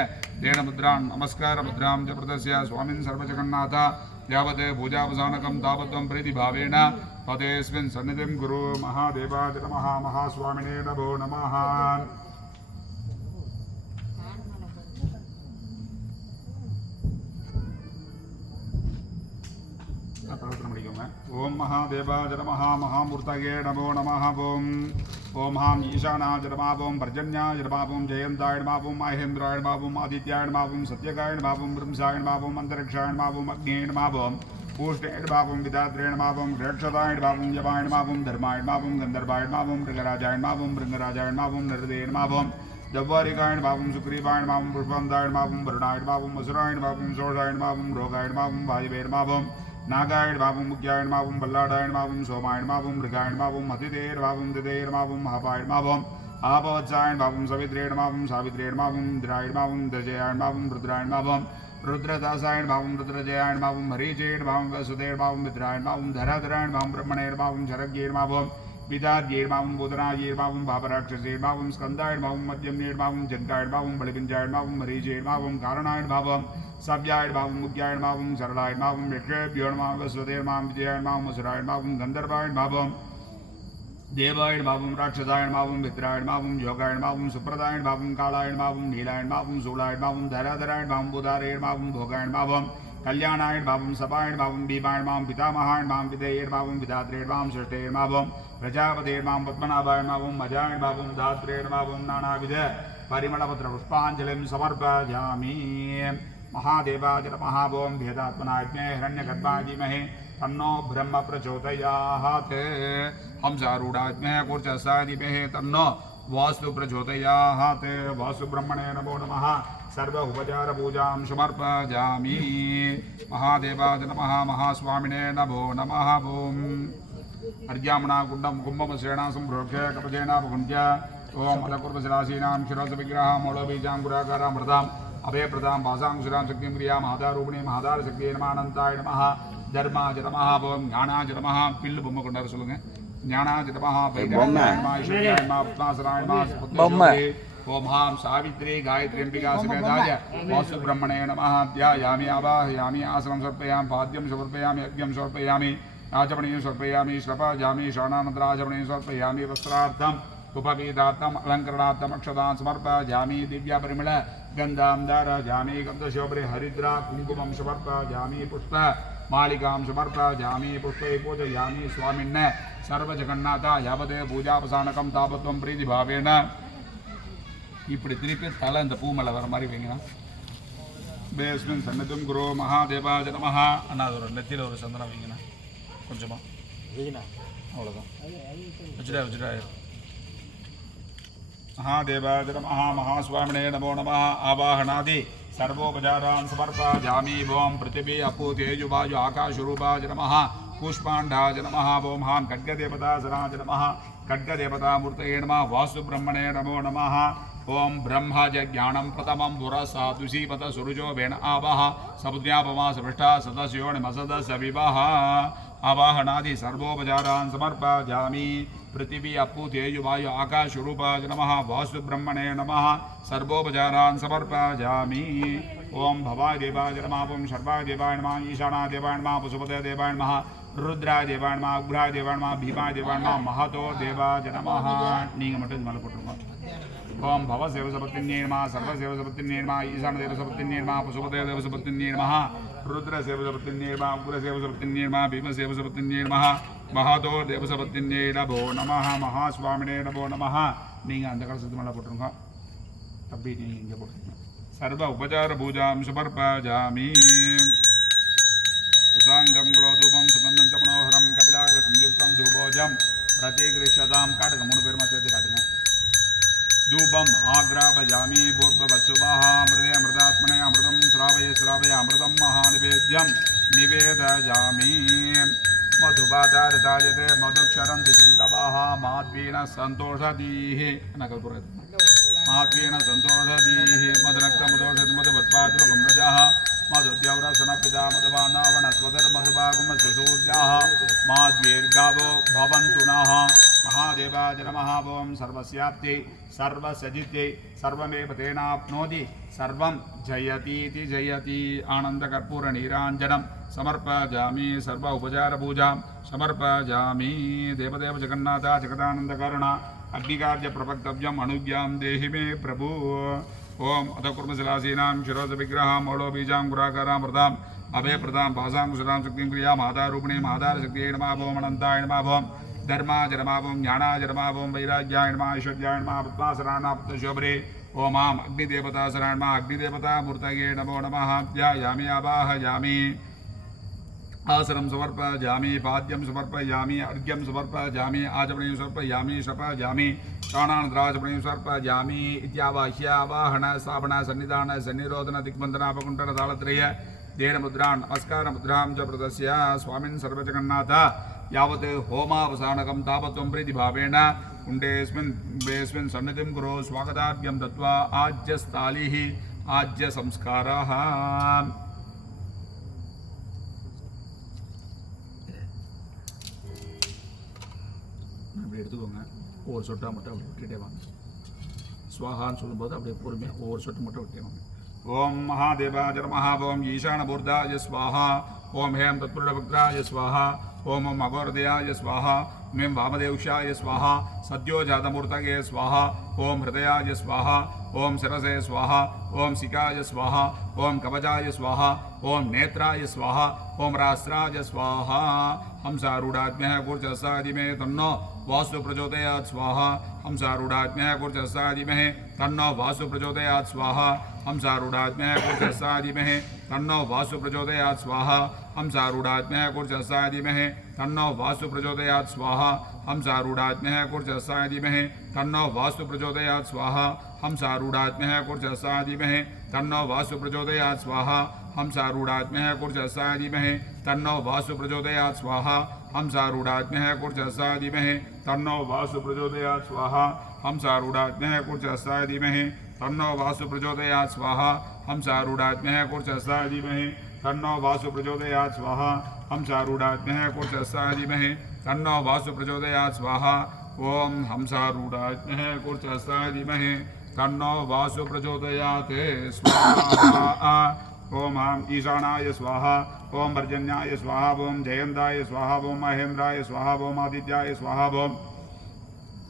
देणमुद्रां नमस्कारमुद्रां च प्रदर्श्य स्वामिन् सर्वजगन्नाथ यावत् पूजावसानकं तावत्त्वं प्रीतिभावेन तदेस्मिन् सन्निधिं गुरु महादेवाय नमः महास्वामिने नमो नमः சொல்கிறேன். ஓம் மகாதேவாய நமஹ மகாமூர்த்தயே நமோ நமஹ. ஓம் ஹாம் ஈசானாய நமஹ. ஓம் பர்ஜன்யாய நமஹ. ஓம் ஜெயந்தாய நமஹ. ஓம் மகேந்திராய நமஹ. ஓம் ஆதித்யாய நமஹ. ஓம் சத்யகாய நமஹ. ஓம் பிரும்சாய நமஹ. ஓம் அந்தரிக்ஷாய நமஹ. ஓம் அக்னியே நமஹ. ஓம் பூஷ்ணே நமஹ. ஓம் விதாத்ரே நமஹ. ஓம் ரேக்ஷதாய நமஹ. ஓம் யமாய நமஹ. ஓம் தர்மாய நமஹ. ஓம் கந்தர்வாய நமஹ. ஓம் மிருகராஜாய நமஹ. ஓம் பிருங்கராஜாய நமஹ. ஓம் நிருதே நமஹ. ஓம் दव्वारिकाय नमः. ओम सुग्रीवाय नमः. ओम पुष्पवन्ताय नमः. ओम वरुणाय नमः. ओम असुराय नमः. ओम शोषाय नमः. ओम रोगाय नमः. ओम वायवे नमः. ओम नागाय नमः. ओम मुख्याय नमः. ओम बल्लाडाय नमः. ओम सोमाय नमः. ओम मृगाय नमः. ओम अतिथे नमः. ओम दिदे नमः. ओम महापाय नमः. ओम आपवत्साय नमः. ओम सवित्रे नमः. ओम सावित्रे नमः. ओम इंद्राय नमः. ओम दजयाय नमः. ओम रुद्राय नमः. ओम रुद्रदासाय नमः. ओम रुद्रजयाय नमः. ओम हरीचे नमः. ओम वसुदेव नमः. ओम मित्राय नमः. ओम धराधराय नमः. ओम ब्रह्मणे नमः. ओम शरज्ञे नमः. ओम विदाद्ये नमः. ओम बोधनाये नमः. ओम भापराक्षसे नमः. ओम स्कन्दाय नमः. ओम मध्यम्ये नमः. ओम जन्काय नमः. ओम बलिपिञ्जाय नमः. ओम हरीचे नमः. ओम कारणाय नमः. ओम सव्याय नमः. ओम मुख्याय नमः. ओम सरलाय नमः. ओम यक्षेभ्यो नमः. वसुदेव नमः. विजयाय नमः. ओम असुराय नमः. ओम गन्धर्वाय नमः. ओम देवाय नमः. ओम राक्षसाय नमः. ओम मित्राय नमः. ओम योगाय नमः. ओम सुप्रदाय नमः. ओम कालाय नमः. ओम नीलाय नमः. ओम शूलाय नमः. ओम धराधराय नमः. ओम बुधारे नमः. ओम भोगाय नमः. ओम कल्याणाय नमः. ओम सपाय नमः. ओम भीमाय नमः. ओम पितामहाय नमः. ओम विदेये नमः. ओम विधात्रे नमः. ओम सृष्टे नमः. ओम प्रजापते नमः. ओम पद्मनाभाय नमः. ओम अजाय नमः. ओम धात्रे नमः. ओम नानाविध परिमलपत्र पुष्पाञ्जलिं समर्पयामि. महादेवाय नमः. ओम भेदात्मनाय हिरण्यगर्भाय धीमहि तन्नो ब्रह्म प्रचोदयात्. हंसारूढाय कूर्चस्याय धीमहि तन्नो वास्तु प्रचोदयात्. वास्तुब्रह्मणे नमो नमः. सर्व उपचार पूजां समर्पयामि. महादेवाय नमः. महास्वामिने नमो नमः. ओम अर्घ्यामणा कुण्डं कुम्भमश्रेणा सम्प्रोक्ष्य कपजेन भुञ्ज्य ओम अलकुर्वशिलासीनां शिरोसविग्रहां मूलबीजाङ्कुराकारामृताम् अभयप्रदां भासांकुरां शक्तिं क्रियाम् आधारूपिणीं आधारशक्तिये नमः. अनन्ताय नमः. धर्माय नमः. ओम ज्ञानाय नमः. पिल्लु பொம்மை கொண்டார சொல்லுங்க. ஞானாய நமः. வைராஜ்யாய நமः. ஈஸ்வராய நமः. பத்மாசனாய நமः. ओम हां सावित्री गायत्री अंबिका समेताय वासुब्रह्मणे नमः. ध्यायामि आवाहयामि आसनं समर्पयामि पाद्यं समर्पयामि यज्ञं समर्पयामि आचमनीं समर्पयामि श्रपाजामि शरणानन्तराचमनीं समर्पयामि वस्त्रार्थम् उपवीतार्थम् अलङ्करणार्थम् अक्षतान् समर्पयामि दिव्यपरिमळ गन्धां धारयामि गन्धशोभरे हरिद्रा कुङ्कुमं समर्पयामि पुष्प मालिकां समर्पयामि पुष्पे पूजयामि स्वामिन् सर्वजगन्नाथ यावदे पूजापसानकं तापत्वं प्रीतिभावेन இப்படி திருப்பி தலை இந்த பூ மேலே வர மாதிரி வைங்கன்னா பேஸ்மின் சன்னதும் குரு மகாதேவாய நமஹ. அண்ணா அது ஒரு நெத்தியில் ஒரு சந்தனம் வைங்கண்ணா கொஞ்சமா அவ்வளோதான் வச்சுட்டா महादेवाय नमः. महास्वामिने नमो नमः. आवाहनादि सर्वोपचारान् समर्पयामि. ओम पृथिवी अपु तेजु वायु आकाशरूपाय नमः. कूष्माण्डाय नमः. ओम हां खड्गदेवतासनाय नमः. खड्गदेवतामूर्तये नमः. वासुब्रह्मणे नमो नमः. ओम ब्रह्मज ज्ञानं प्रथमं पुरसा तुषीपत सुरुजो वेण आवह समुद्यापमा सपृष्टा सदस्योणिमसदसविवः. आवाहनादि सर्वोपचारान् समर्पयामि. पृथिवी अपु तेजु वायु आकाशरूपाय नमः. वासुब्रह्मणे नमः. सर्वोपचारान् समर्पयामि. ओम भवाय देवाय नमः. ओम शर्वाय देवाय नमः. ईशानाय देवाय नमः. पशुपते देवाय नमः. रुद्राय देवाय नमः. उग्राय देवाय नमः. भीमाय देवाय नमः. महतो देवाय नमः. நீங்க மட்டும் இந்த மேல போட்டுருங்க. ओम भवसेवसपत्न्ये नमः. सर्वसेवसपत्न्ये नमः. ईशानदेवसपत्न्ये नमः. पशुपतेदेवसपत्न्ये नमः. रुद्रसेवसपत्न्ये नमः. उग्रसेवसपत्न्ये नमः. भीमसेवसपत्न्ये नमः. महतो देवसपत्न्ये नमो नमः. महास्वामिने नमो नमः. நீங்க அந்த கலசத்து மேல போட்டுருங்க. அப்படி நீங்க இங்க போட்டுருங்க. सर्व उपचार पूजां समर्पयामि. साङ्गं गुलोधूपं सुगन्धं च मनोहरं कपिलाग्रसंयुक्तं धूपोजं प्रतिगृह्यतां काटकं 3 பேர் சேர்த்து காட்டுங்க. धूपम आग्रापयामि. भूर्भुवस्सुवः अमृते अमृतात्मने अमृतं श्रावय अमृतं महानिवेद्यं निवेदयामि. मधुपातारतायते मधुक्षरन्ति सिन्धवः माध्वेन सन्तोषधीः माध्वेन सन्तोषधीः मधुरक्तमदोषति मधुवत्पादुकं प्रजाः मधुद्यौरसनपिता मधुवानो वनस्पतिर्मधुभागमसूर्याः माध्वेर्गावो भवन्तु नः. महादेवाय नमः. ओम सर्वस्याप्ति सर्वसजिते सर्वमेव तेनाप्नोति सर्वं जयतीति जयति. आनन्दकर्पूर नीराञ्जनं समर्पयामि. सर्व उपचार पूजां समर्पयामि. देवदेव जगन्नाथ जगदानन्दकरुण अग्निकार्य प्रपक्तव्यम् अनुज्ञां देहि मे प्रभु. ओम अधकुर्मशिलासीनां शिरोसविग्रहां मौलोबीजां गुराकारामृतां अभय प्रदाम भाषां कुशलां शक्तिं क्रिया मातारूपिणी मातारशक्तिये नमः ओम अनन्ताय नमः ओम धर्माय नमः ओम ज्ञानाय नमः ओम वैराग्याय नमः ऐश्वर्याय नमः पद्मासनानां पद्मशोभरे ओम आम अग्निदेवता शरण नमः अग्निदेवता मूर्तये नमो नमः ध्यायामि आवाहयामि आसनं समर्पयामि पाद्यं समर्पयामि अर्घ्यं समर्पयामि आचमनीं समर्पयामि शपयामि प्राणानद्राचमनीं समर्पयामि इत्यावाह्य आवाहन स्थापन सन्निधान सन्निरोधन दिग्बन्धनापकुण्ठन तालत्रय देहमुद्रान् नमस्कार मुद्रां च प्रदस्य स्वामिन् सर्वजगन्नाथ यावत् होमावसानकं तावत्त्वं प्रीतिभावेन कुण्डेऽस्मिन् सन्निधिं कुरु स्वागतार्घ्यं दत्त्वा आज्यस्थालिः आज्यसंस्कारः அப்படி எடுத்துக்கோங்க ஒவ்வொரு சொட்டாக மட்டும் அப்படி விட்டுட்டே வாங்க ஸ்வாகான்னு சொல்லும்போது அப்படியே பொறுமையாக ஒவ்வொரு சொட்டு மட்டும் விட்டே வாங்க ஓம் மகாதேவாய நமः ஓம் ஈசானபூர்தாய ஸ்வாஹா ஓம் ஹேம் தத்புருடபக்ராய ஸ்வாஹா ஓம் ஓம் அகோரதயாய ஸ்வாஹா மேம் வாமதேவ்ஷாய ஸ்வாஹா சத்யோஜாதமூர்த்தகே ஸ்வாஹா ஓம் ஹிருதயாய ஸ்வாஹா ஓம் சிரசே ஸ்வாஹா ஓம் சிகாய ஸ்வாஹா ஓம் கவச்சாய ஸ்வாஹா ஓம் நேத்ராய ஸ்வாஹா ஓம் ராஸ்ராய ஸ்வாஹா हंसारूढ़ात्म्यः कूर्चस्सादिमहे तन्नो वासु प्रचोदयात् स्वाहा हंसारूढ़ात्म्यः कूर्चस्सादिमहे तन्नो वासु प्रचोदयात् स्वाहा हंसारूढ़ात्म्यः कूर्चस्सादिमहे तन्नो वासु प्रचोदयात् स्वाहा हंसारूढ़ात्म्यः कूर्चस्सादिमहे तन्नो वासु प्रचोदयात् स्वाहा हंसारूढ़ात्म्यः कूर्चस्सादिमहे तन्नो वासु प्रचोदयात् स्वाहा हंसारूढ़ात्म्यः कूर्चस्सादिमहे तन्नो वासु प्रचोदयात् स्वाहा हंसारूढ़ात्म्यः कूर्चस्सादिमहे तन्नो वासु प्रचोदयात् स्वाहा हंसारूढ़ात्म्यः कूर्चस्सादिमहे तन्नो वासु प्रचोदयात् स्वाहा हंसारूढ़ात्म्यः कूर्चस्सादिमहे तन्नो वासु प्रचोदयात् स्वाहा हंसारूढ़ात्म्यः कूर्चस्सादिमहे तन्नो वासु प्रचोदयात् स्वाहा हंसारूढ़ात्म्यः कूर्चस्सादिमहे तन्नो वासु प्रचोदयात् स्वाहा ओम हंसारूढ़ात्म्यः कूर्चस्सादिमहे तन्नो वासु प्रचोदयात् स्वाहा ओम ईशानाय स्वाहा ओम पर्जन्याय स्वाहा ओम जयंताय स्वाहा ओम महेंद्राय स्वाहा ओम आदित्याय स्वाहा ओम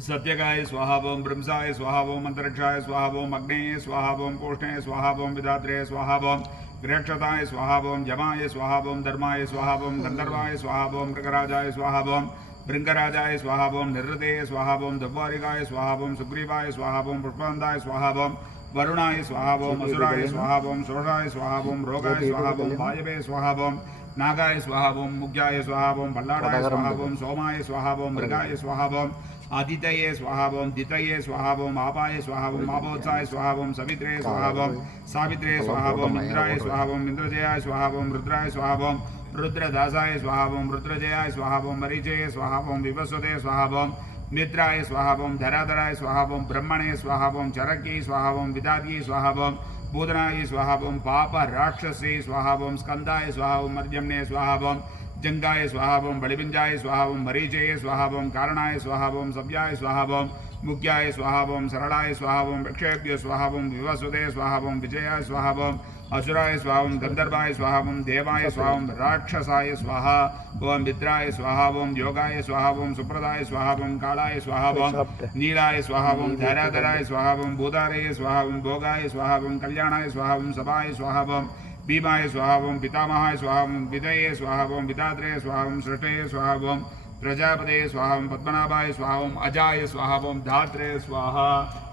सत्यगाय स्वाहा ओम ब्रह्मसाय स्वाहा ओम अंतरिक्षाय स्वाहा ओम अग्नेय स्वाहा ओम कोष्ठे स्वाहा ओम विधात्रे स्वाहा ओम गृहक्षताय स्वाहा ओम जमाय स्वाहा ओम धर्माय स्वाहा ओम गंधर्वाय स्वाहा ओम मृगराजाय स्वाहा ओम भृंगराजाय स्वाहा ओम निरृते स्वाहा ओम दब्वारिकाय स्वाहा ओम सुग्रीवाय स्वाहा ओम पुष्पवन्ताय स्वाहा ओम वरुणाय स्वाहा ओम असुराय स्वाहा ओम शोषाय स्वाहा ओम रोगाय स्वाहा ओम वायवे स्वाहा ओम नागाय स्वाहा ओम मुग्याय स्वाहा ओम बल्लाडाय स्वाहा ओम सोमाय स्वाहा ओम मृगाय स्वाहा ओम आदितये स्वाहा ओम दितये स्वाहा ओम आपाय स्वाहा ओम आपोत्साय स्वाहा ओम सवित्रे स्वाहा ओम सावित्रे स्वाहा ओम इंद्राय स्वाहा ओम इंद्रजयाय स्वाहा ओम रुद्राय स्वाहा ओम रुद्रदासाय स्वाहा ओम रुद्रजयाय स्वाहा ओम मरीचये स्वाहा ओम विवस्वते स्वाहा ओम मित्राय स्वाहा ओम धराधराय स्वाहा ओम ब्रह्मणे स्वाहा ओम चरक्ये स्वाहा ओम विदात्ये स्वाहा ओम भूतनाय स्वाहा ओम पाप राक्षसे स्वाहा ओम स्कंदाय स्वाहा ओम मर्जम्ने स्वाहा ओम जंगाय स्वाहा ओम बलिबिंजाय स्वाहा ओम मरीचये स्वाहा ओम कारणाय स्वाहा ओम सव्याय स्वाहा ओम मुख्याय स्वाहा ओम सरलाय स्वाहा ओम विक्षेप्य स्वाहा ओम विवस्वते स्वाहा ओम विजयाय स्वाहा ओम असुराय स्वाहा ओम गंधर्वाय स्वाहा ओम देवाय स्वाहा ओम राक्षसाय स्वाहा ओम मित्राय स्वाहा ओम योगाय स्वाहा ओम सुप्रदाय स्वाहा ओम कालाय स्वाहा ओम नीलाय स्वाहा ओम धराधराय स्वाहा ओम भूतारय स्वाहा ओम भोगाय स्वाहा ओम कल्याणाय स्वाहा ओम सभाय स्वाहा ओम भीमाय स्वाहा ओम पितामहाय स्वाहा ओम विदये स्वाहा ओम विदात्रे स्वाहा ओम सृष्टये स्वाहा ओम प्रजापते स्वाहा ओम पद्मनाभाय स्वाहा ओम अजाय स्वाहा ओम धात्रे स्वाहा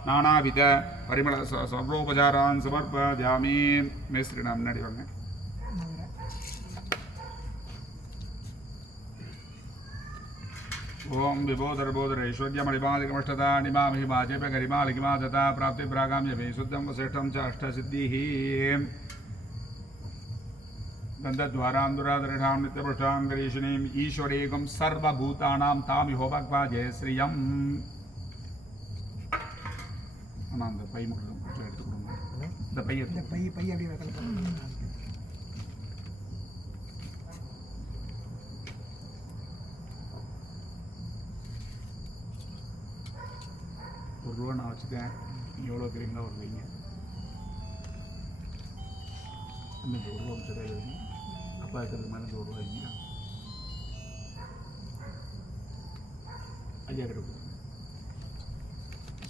नानाविध परिमल सर्वोपचारान् समर्पयामि मेस्त्रीना मुन्नाடி வாங்க ओम विबोधर ऐश्वर्यमणिमादिकमष्टदा निमामहिमा जप गरिमा लिखिमा दता प्राप्ति प्रागाम्य शुद्धं श्रेष्ठं च अष्टसिद्धिः गन्धद्वारान्दुरादृढां नित्यपुष्टां गरीषिणीम् ईश्वरेकं सर्वभूतानां तामिहो भक्त्वा जयश्रियम् ஆனால் அந்த பை மட்டும் கொஞ்சம் எடுத்து கொடுங்க இந்த பை அப்படியே ₹1 நான் வச்சுட்டேன் நீங்கள் எவ்வளோ கேட்குறீங்களோ ஒரு வைங்க இன்னும் ₹1 சரியாக வைங்க அப்பா இருக்கிறதுக்கு மேலே ₹1 வைங்க ஐயா கிட்ட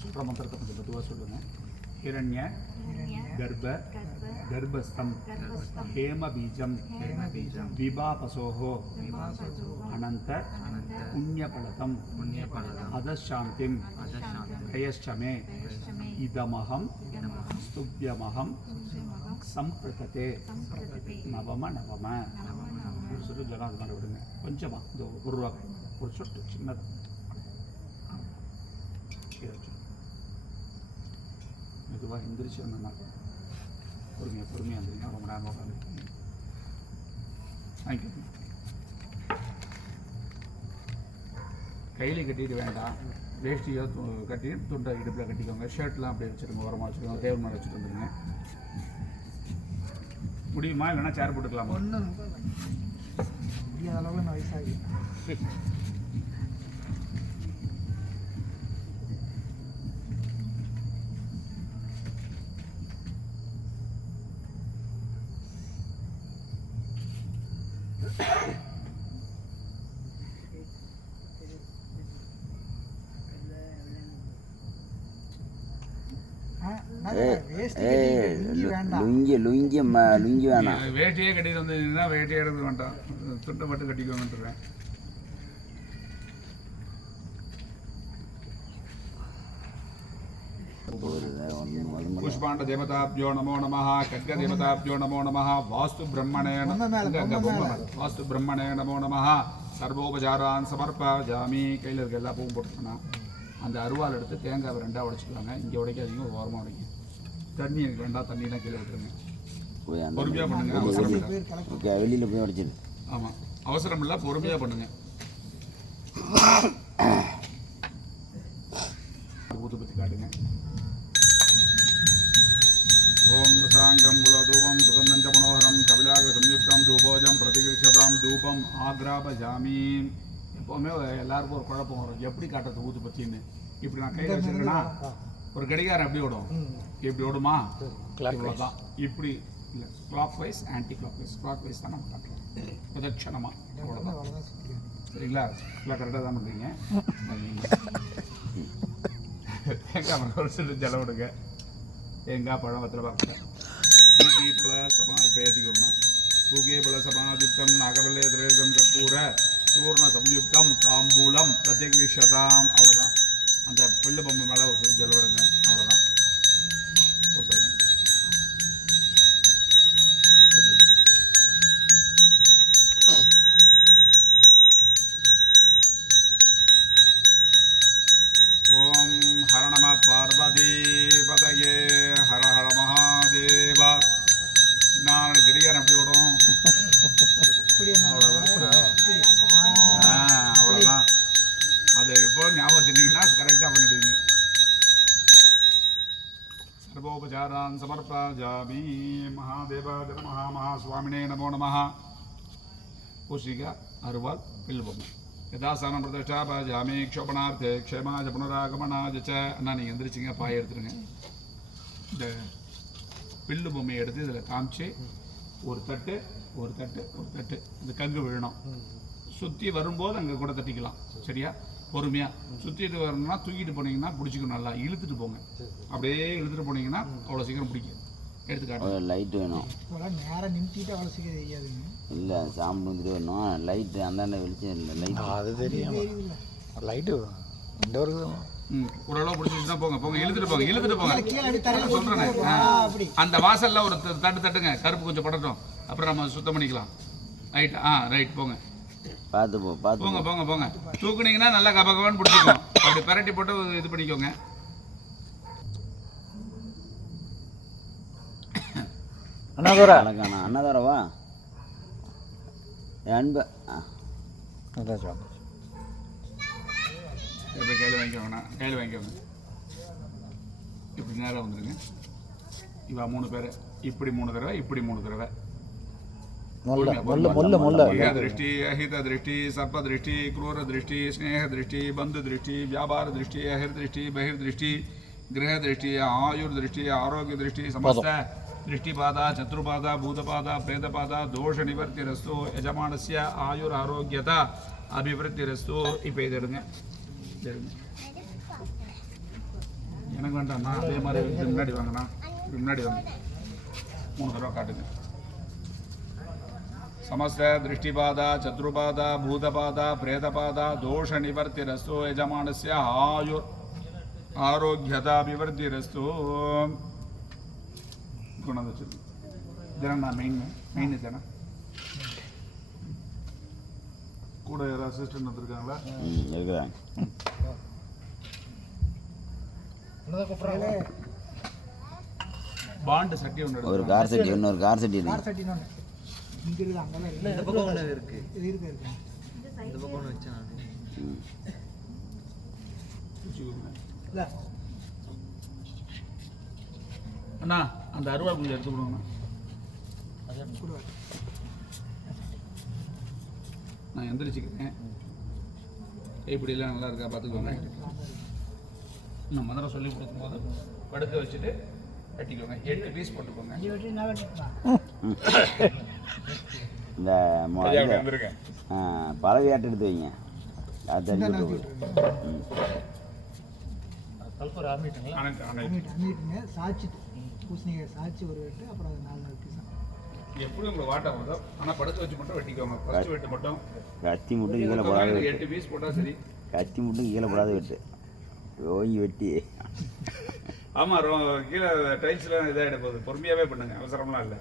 சொல்கிற மந்திரத்தை கொஞ்சம் மெதுவாக சொல்லுங்கள் हिरण्य गर्भ गर्भस्थं हेमबीजं विभापसोः अनंत पुण्यफलतं अधशान्तिं प्रयश्च मे इदमहं स्तुभ्यमहं संप्रतते नवम नवम சொல்லி ஜலம் அது மாதிரி விடுங்க கொஞ்சமாக இந்த ஒரு ரூபா ஒரு சொட்டு சின்னதாக மெதுவாக எந்திரிச்சு வந்தோம்னா பொறுமையாக இருந்தீங்கன்னா ரொம்ப நேரம் உட்காந்துருக்கீங்க. தேங்க்யூ. கையில் கட்டிட்டு வேண்டாம், வேஷ்டியோ கட்டி துண்டை இடுப்பில் கட்டிக்கோங்க. ஷர்ட்லாம் அப்படியே வச்சுருங்க, ஓரமாக வச்சுக்கோங்க, டேபிள் மேலே வச்சுட்டு வந்துடுங்க. முடியுமா? இல்லைன்னா சேர் போட்டுக்கலாமா? ஒன்றும் முடியாத அளவுக்கு நான் வயசாகி லுங்கி வேணாம். வேட்டியே கட்டிட்டு வந்தீங்கன்னா வேட்டியே எடுக்க வேண்டாம், துண்டை மட்டும் கட்டிக்கோங்கன்றேன். पुष्पांड देवताभ्यो नमो नमः, खड्ग देवताभ्यो नमो नमः, वास्तु ब्रह्मणे नमो नमः. सर्वोपचारान् समर्पयामि. கையில் இருக்க எல்லா பூவும் போட்டுக்கணும். அந்த அருவாள் எடுத்து தேங்காய் ரெண்டாக உடைச்சிக்கலாங்க. இங்கே உடைக்காதீங்க, ஒரு ஓரமாக உடைங்க. தண்ணி எனக்கு வேண்டாம், தண்ணியெலாம் கீழே விட்டுருங்க. பொறுமையாக பண்ணுங்க, அவசரம் இல்லை. வெளியில் போய் உடைச்சிரு. ஆமாம், அவசரம் இல்லை, பொறுமையாக பண்ணுங்க. ஊதுபத்தி காட்டுங்க. ஓம் சாங்கம் குலதூபம் சுகந்தஞ்ச மனோகரம் கபிலாக சம்யுக்தம் தூபோஜம் பிரதிகிருஷதாம் தூபம் ஆக்ராபஜாமி. எப்போவுமே எல்லாருக்கும் ஒரு குழப்பம் வரும், எப்படி காட்டுறது ஊதுபத்தின்னு. இப்படி நான் கையில் வச்சுருக்கேன்னா ஒரு கடிகாரம் எப்படி ஓடும், இப்படி ஓடுமா? இவ்வளோதான். இப்படி இல்லை, clockwise anticlockwise. Clockwise தான் நம்ம காட்டுறோம், பிரதட்சணமாக. அவ்வளோதான். சரிங்களா? எல்லாம் கரெக்டாக தான் பண்ணுறீங்க. தேங்காய் மரம் ஒரு சில ஜலம் விடுங்க. தேங்காய் பழம் வத்திர பார்க்க பூகி பல சமா இப்போ ஏற்றிக்கோங்கண்ணா. பூகி பல சமாயுக்தம் நாகபல்லே திரேதம் கற்பூர சூர்ண சம்யுக்தம் தாம்பூலம் பிரத்யகிஷதாம். அவ்வளோதான். அந்த பிள்ளை பொம்மை மேலே ஒரு சில ஜலம் விடுங்க. அவ்வளோதான், கொடுத்துருங்க. ஓம் ஹர நம பார்வதி பதயே ஹர ஹர மகாதேவா. நான் கடிகாரம் எப்படி ஓடும்? அவ்வளோதான். அது எப்போ ஞாபகம் வச்சுட்டீங்கன்னா கரெக்டாக பண்ணிடுவீங்க. சர்வோபச்சாரான் சமர்ப்பயாமி. மகாதேவாய நமः, மகாசுவாமினே நமோ நமः. பூஷிகா அருவாள் பில்பொம்மை யதாசானம் பிரதிஷ்டாபாஜாமி. க்ஷோபனார்த்தே க்ஷேமாஜ புனராகமனாஜ. அண்ணா நீங்கள் எந்திரிச்சிங்க, பாய் எடுத்துருங்க. இந்த பில்லு பொம்மையை எடுத்து இதில் காமிச்சு ஒரு தட்டு ஒரு தட்டு ஒரு தட்டு இந்த கங்கு விழணும். சுற்றி வரும்போது அங்கே கூட தட்டிக்கலாம். சரியா? பொறுமையாக சுற்றிட்டு வரணும்னா தூக்கிட்டு போனீங்கன்னா பிடிச்சிக்கணும். நல்லா இழுத்துட்டு போங்க. அப்படியே இழுத்துட்டு போனீங்கன்னா அவ்வளோ சீக்கிரம் பிடிக்கும். எடுத்துக்காட்டு லைட் வேணும். நேரம் நிமித்திட்டு அவ்வளோ சீக்கிரம் தெரியாதுங்க. இல்லை, சாம்பு வந்துட்டு வேணும். லைட்டு அந்தாண்ட வெளிச்சம் இல்லை. லைட் அது தெரியும். லைட்டு இந்த ஒரு ஓரளவு பிடிச்சிச்சுன்னா போங்க போங்க, இழுத்துட்டு போங்க இழுத்துட்டு போங்க. சொல்கிறேன், அந்த வாசலில் ஒரு தட்டு தட்டுங்க. கருப்பு கொஞ்சம் படட்டும், அப்புறம் நம்ம சுத்தம் பண்ணிக்கலாம். ரைட்? ரைட், போங்க. பார்த்து போங்க போங்க போங்க. தூக்குனீங்கன்னா நல்லா கபகபான்னு பிடிச்சிக்கும். அப்படி பெரட்டி போட்டு இது பண்ணிக்கோங்க. அண்ணாதரவா அன்பு இப்படி கையில் வாங்கிக்கோங்கண்ணா, கையில் வாங்கிக்கோங்க. இப்படி நேரம் வந்துடுங்க. இவா 3 பேர், இப்படி 3 தடவை, இப்படி 3 தடவை. दृष्टि अहित दृष्टि सर्प दृष्टि क्रूर दृष्टि स्नेह दृष्टि बंधु दृष्टि व्यापार दृष्टि अहिर्दृष्टि बहिर्दृष्टि गृह दृष्टि आयुर्दृष्टि आरोग्य दृष्टि समस्त दृष्टिपादा चतुर्पादा भूतपादा प्रेतपादा दोष निवर्तिरस्तु यजमानस्य எனக்கு வேண்டாம்ண்ணா அதே மாதிரி இது முன்னாடி வாங்கண்ணா இது முன்னாடி வாங்க 3 தடவை காட்டுங்க समस्त दृष्टिपाद चतुर्पाद भूतपाद प्रेतपाद दोष निवर्तिरस्तु यजमानस्य आरोग्यता विवर्तिरस्तु இதெல்லாம் மெயின் தானே கூட யாரும் அசிஸ்டன்ட் வந்துருக்காங்களா இருக்கிறாங்க பாண்டு சட்டி ஒன்று ஒரு கார் சட்டி இன்னொரு கார் சட்டி கார் சட்டின்னு ஒன்று இங்கே இருக்குது அங்கெல்லாம் இல்லை இந்த பக்கம் ஒன்று இருக்குது இது இருக்கு இந்த பக்கம் ஒன்று வச்சேன் இல்லை அண்ணா அந்த அருவா கொஞ்சம் எடுத்து கொடுங்கண்ணா நான் எந்திரிச்சுக்கிறேன் இப்படிலாம் நல்லா இருக்கா பார்த்துக்கோங்க நான் முதல்ல சொல்லி கொடுக்கும்போது படுக்க வச்சுட்டு கட்டிக்கோங்க 8 பீஸ் போட்டுக்கோங்க இந்த பழவி ஆட்டு எடுத்து வைங்க சாட்சி பூசணிக்காய் சாட்சி ஒரு வெட்டு அப்புறம் 4 பீஸ் எப்படி உங்களுக்கு வாட்டை வருதோ ஆனால் படுக்க வச்சு மட்டும் வெட்டிக்கோங்க ஃபர்ஸ்ட் வெட்டு மட்டும் கத்தி மட்டும் கீழே போடாது 8 பீஸ் போட்டால் சரி கத்தி மட்டும் கீழே போடாது வெட்டு ஓங்கி வெட்டி ஆமாம் கீழே டைல்ஸ்லாம் இதாகிட போகுது பொறுமையாகவே பண்ணுங்க அவசரம்லாம் இல்லை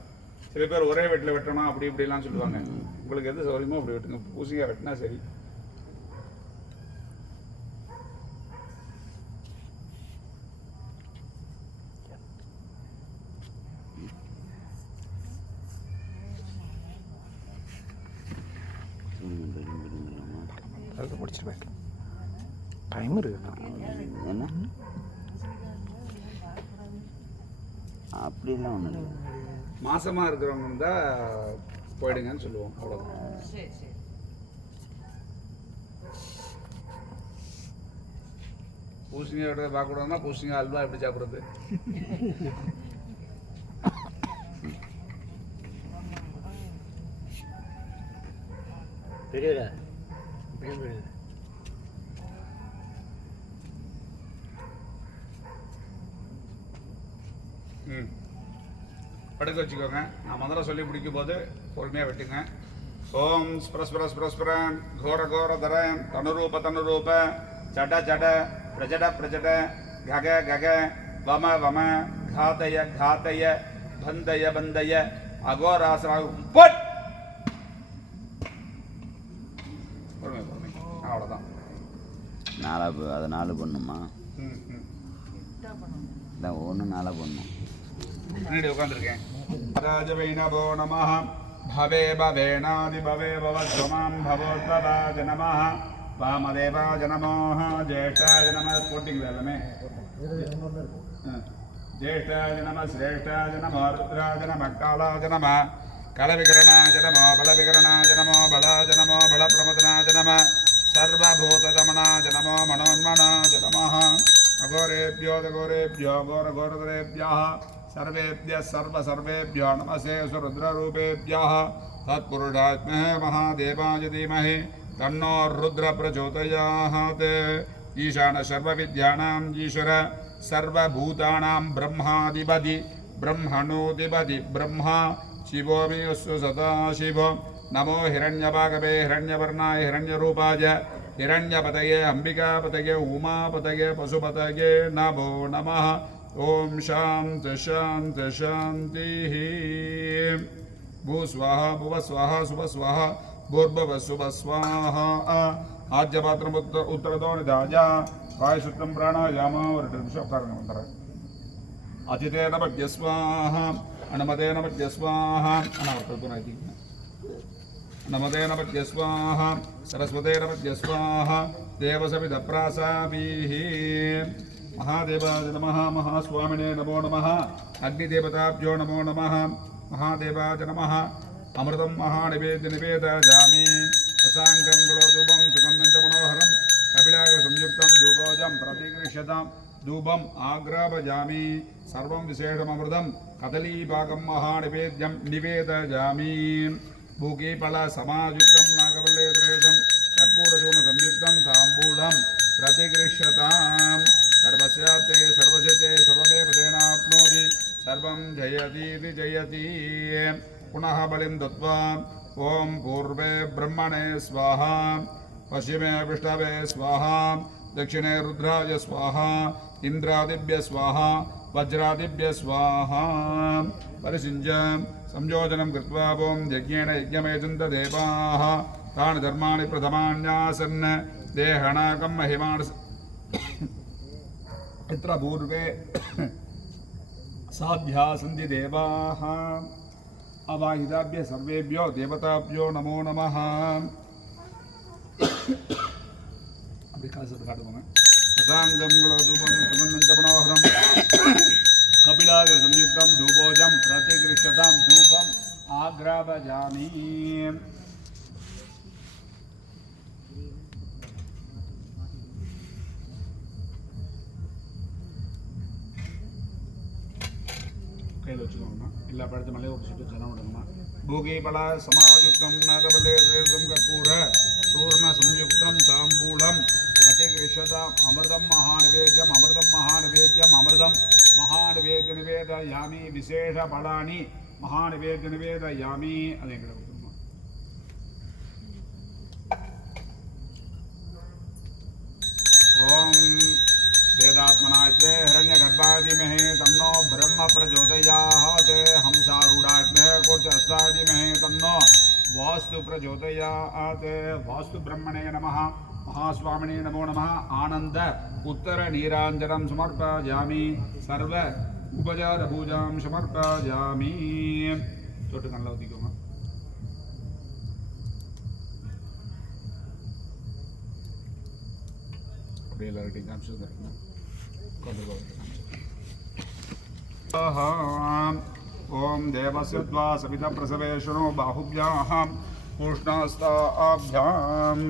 சில பேர் ஒரே வெட்டில் வெட்டணும் அப்படி இப்படிலாம் சொல்லுவாங்க உங்களுக்கு எது சௌகரியமோ அப்படி வெட்டுங்க பூசணிக்காய் வெட்டினா சரி முடிச்சுட்டு போயிட்டு டைம் இருக்கு என்ன அப்படிலாம் ஒன்றும் இல்லை மாசமாக இருக்கிறவங்க இருந்தால் போயிடுங்கன்னு சொல்லுவோம் அவ்வளோதான் பூசணிக்காய் விட பார்க்கக்கூடாதுன்னா பூசணிக்காய் அல்வா எப்படி சாப்பிட்றது தெரியல படுக்க வச்சுக்கோங்க நான் முதல்ல சொல்லி பிடிக்கும் போது பொறுமையாக வெட்டுங்க ஓம் ஸ்பிரஸ்பிர கோர கோர தர தனுரூப தனுரூப ஜட ஜட பிரஜட பிரஜட கக கக வம வம காத்தய காத்தய பந்தய பந்தய அகோராசரா பட் அவ்வளோதான் அதை 4 பண்ணுமா இதான் 1 4 பண்ணும் முன்னாடி உட்காந்துருக்கேன் ராஜவைணவோ நமः भवे भवेनादि भवे भवद्वमां भवोद्भवाय नमः वामदेवाय नमः ज्येष्ठाय नमः போட்டிங்களா எல்லாமே ज्येष्ठाय नमः श्रेष्ठाय नमः रुद्राय नमः कालाय नमः कलविकरणाय नमः बलविकरणाय नमः बलाय नमः बलप्रमदनाय नमः सर्वभूतदमनाय नमः मनोन्मनाय नमः अघोरेभ्यो घोरेभ्यो घोरघोरधरेभ्यः सर्वेभ्यः सर्वेभ्यो नमस्ते सुरुद्ररूपेभ्यः तत्पुरुषात्महे महादेवाय धीमहि तन्नो रुद्र प्रचोदयात् ईशान सर्वविद्यानां ईश्वर सर्वभूतानां ब्रह्माधिपति ब्रह्मणोधिपति ब्रह्मा शिवो मे अस्तु सदा शिवो नमो हिरण्यभागवे हिरण्यवर्णाय हिरण्यरूपाय हिरण्यपतये अंबिकापतये उमापतये पशुपतये नमो नमः ओम शांति शांति शांति भू स्वाहा भुव स्वाहा शुभ स्वाहा भूर्भुव शुभ स्वाहा आज्यपात्रम उत्तरदो निधाया वायुसूत्रम प्राणायाम और ऋषभकार अतिथे नमः स्वाहा अनमते नमः स्वाहा नमते नमः स्वाहा सरस्वते नमः स्वाहा देवसविदप्रासाभिः महादेवाय नमः महास्वामिने नमो नमः अग्निदेवताभ्यो नमो नमः महादेवाय नमः अमृतं महानिवेद्य निवेदयामि रसाङ्गं गुणोधूपं सुगन्धं च मनोहरं कपिलाग्रसंयुक्तं धूपोजं प्रतिगृह्यतां धूपम् आग्रापयामि सर्वं विशेषममृतं कदलीभागं महानिवेद्यं निवेदयामि भूकीफलसमायुक्तं नागवल्लेत्रयुतं कर्पूरचूर्णसंयुक्तं ताम्बूलं प्रतिगृह्यताम् सर्वस्यार्थे सर्वसिद्धि जयतीति जयति पुनः बलिं दत्त्वा ॐ पूर्वे ब्रह्मणे स्वाहा पश्चिमे विष्णवे स्वाहा दक्षिणे रुद्राय स्वाहा इंद्रादिभ्य स्वाहा वज्रादिभ्य स्वाहा परिषिञ्च संयोजनं कृत्वा ॐ यज्ञेन यज्ञमेजन्त देवाः तानि धर्माणि प्रथमान्यासन् देहनाकं महिमान् यत्र पूर्वे साध्या सन्ति देवाः अवाहिताभ्य सर्वेभ्यो देवताभ्यो नमो नमः அப்படி காசு காட்டுவாங்க அசாங்கம் குலதூபம் சுமந்தம் ஜபனோஹரம் கபிலாக சம்யுக்தம் தூபோஜம் பிரதிகிருஷதாம் தூபம் ஆக்ராபஜாமி கையில் வச்சுக்கோங்கண்ணா எல்லா பழத்து மேலேயும் ஒரு சுட்டு ஜலம் விடணுமா பூகி பல சமாயுக்தம் நாகபலே கற்பூர சூர்ண சம்யுக்தம் தாம்பூலம் प्रतिगृह्यताम् अमृतं महानिवेद्यम् अमृतं महानिवेद्यनिवेदयामि विशेषफलानि महानिवेद्यनिवेदयामि ॐ वेदात्मनाज्ञे हिरण्यगर्भादिमहे तन्नो ब्रह्म प्रचोदयात् हंसारूढाज्ञे कुर्चस्तादिमहे तन्नो वास्तु प्रचोदयात् वास्तु ब्रह्मणे नमः महास्वामिने नमो नमः आनंद उत्तर नीरांजनं समर्पयामि सर्व उपचार पूजां समर्पयामि தொட்டு நல்லா ஊத்திக்கோங்க அப்படியே எல்லார்கிட்டையும் காமிச்சிருந்தேன் ओम देवस्य द्वा सविता प्रसवेशनो बाहुभ्याम् उष्णास्ताभ्याम्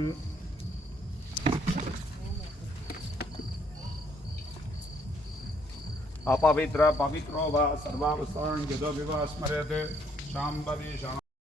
अपवित्र पवित्रो वा सर्वावस्थान् यदो विवा स्मर्यते शाम्भवी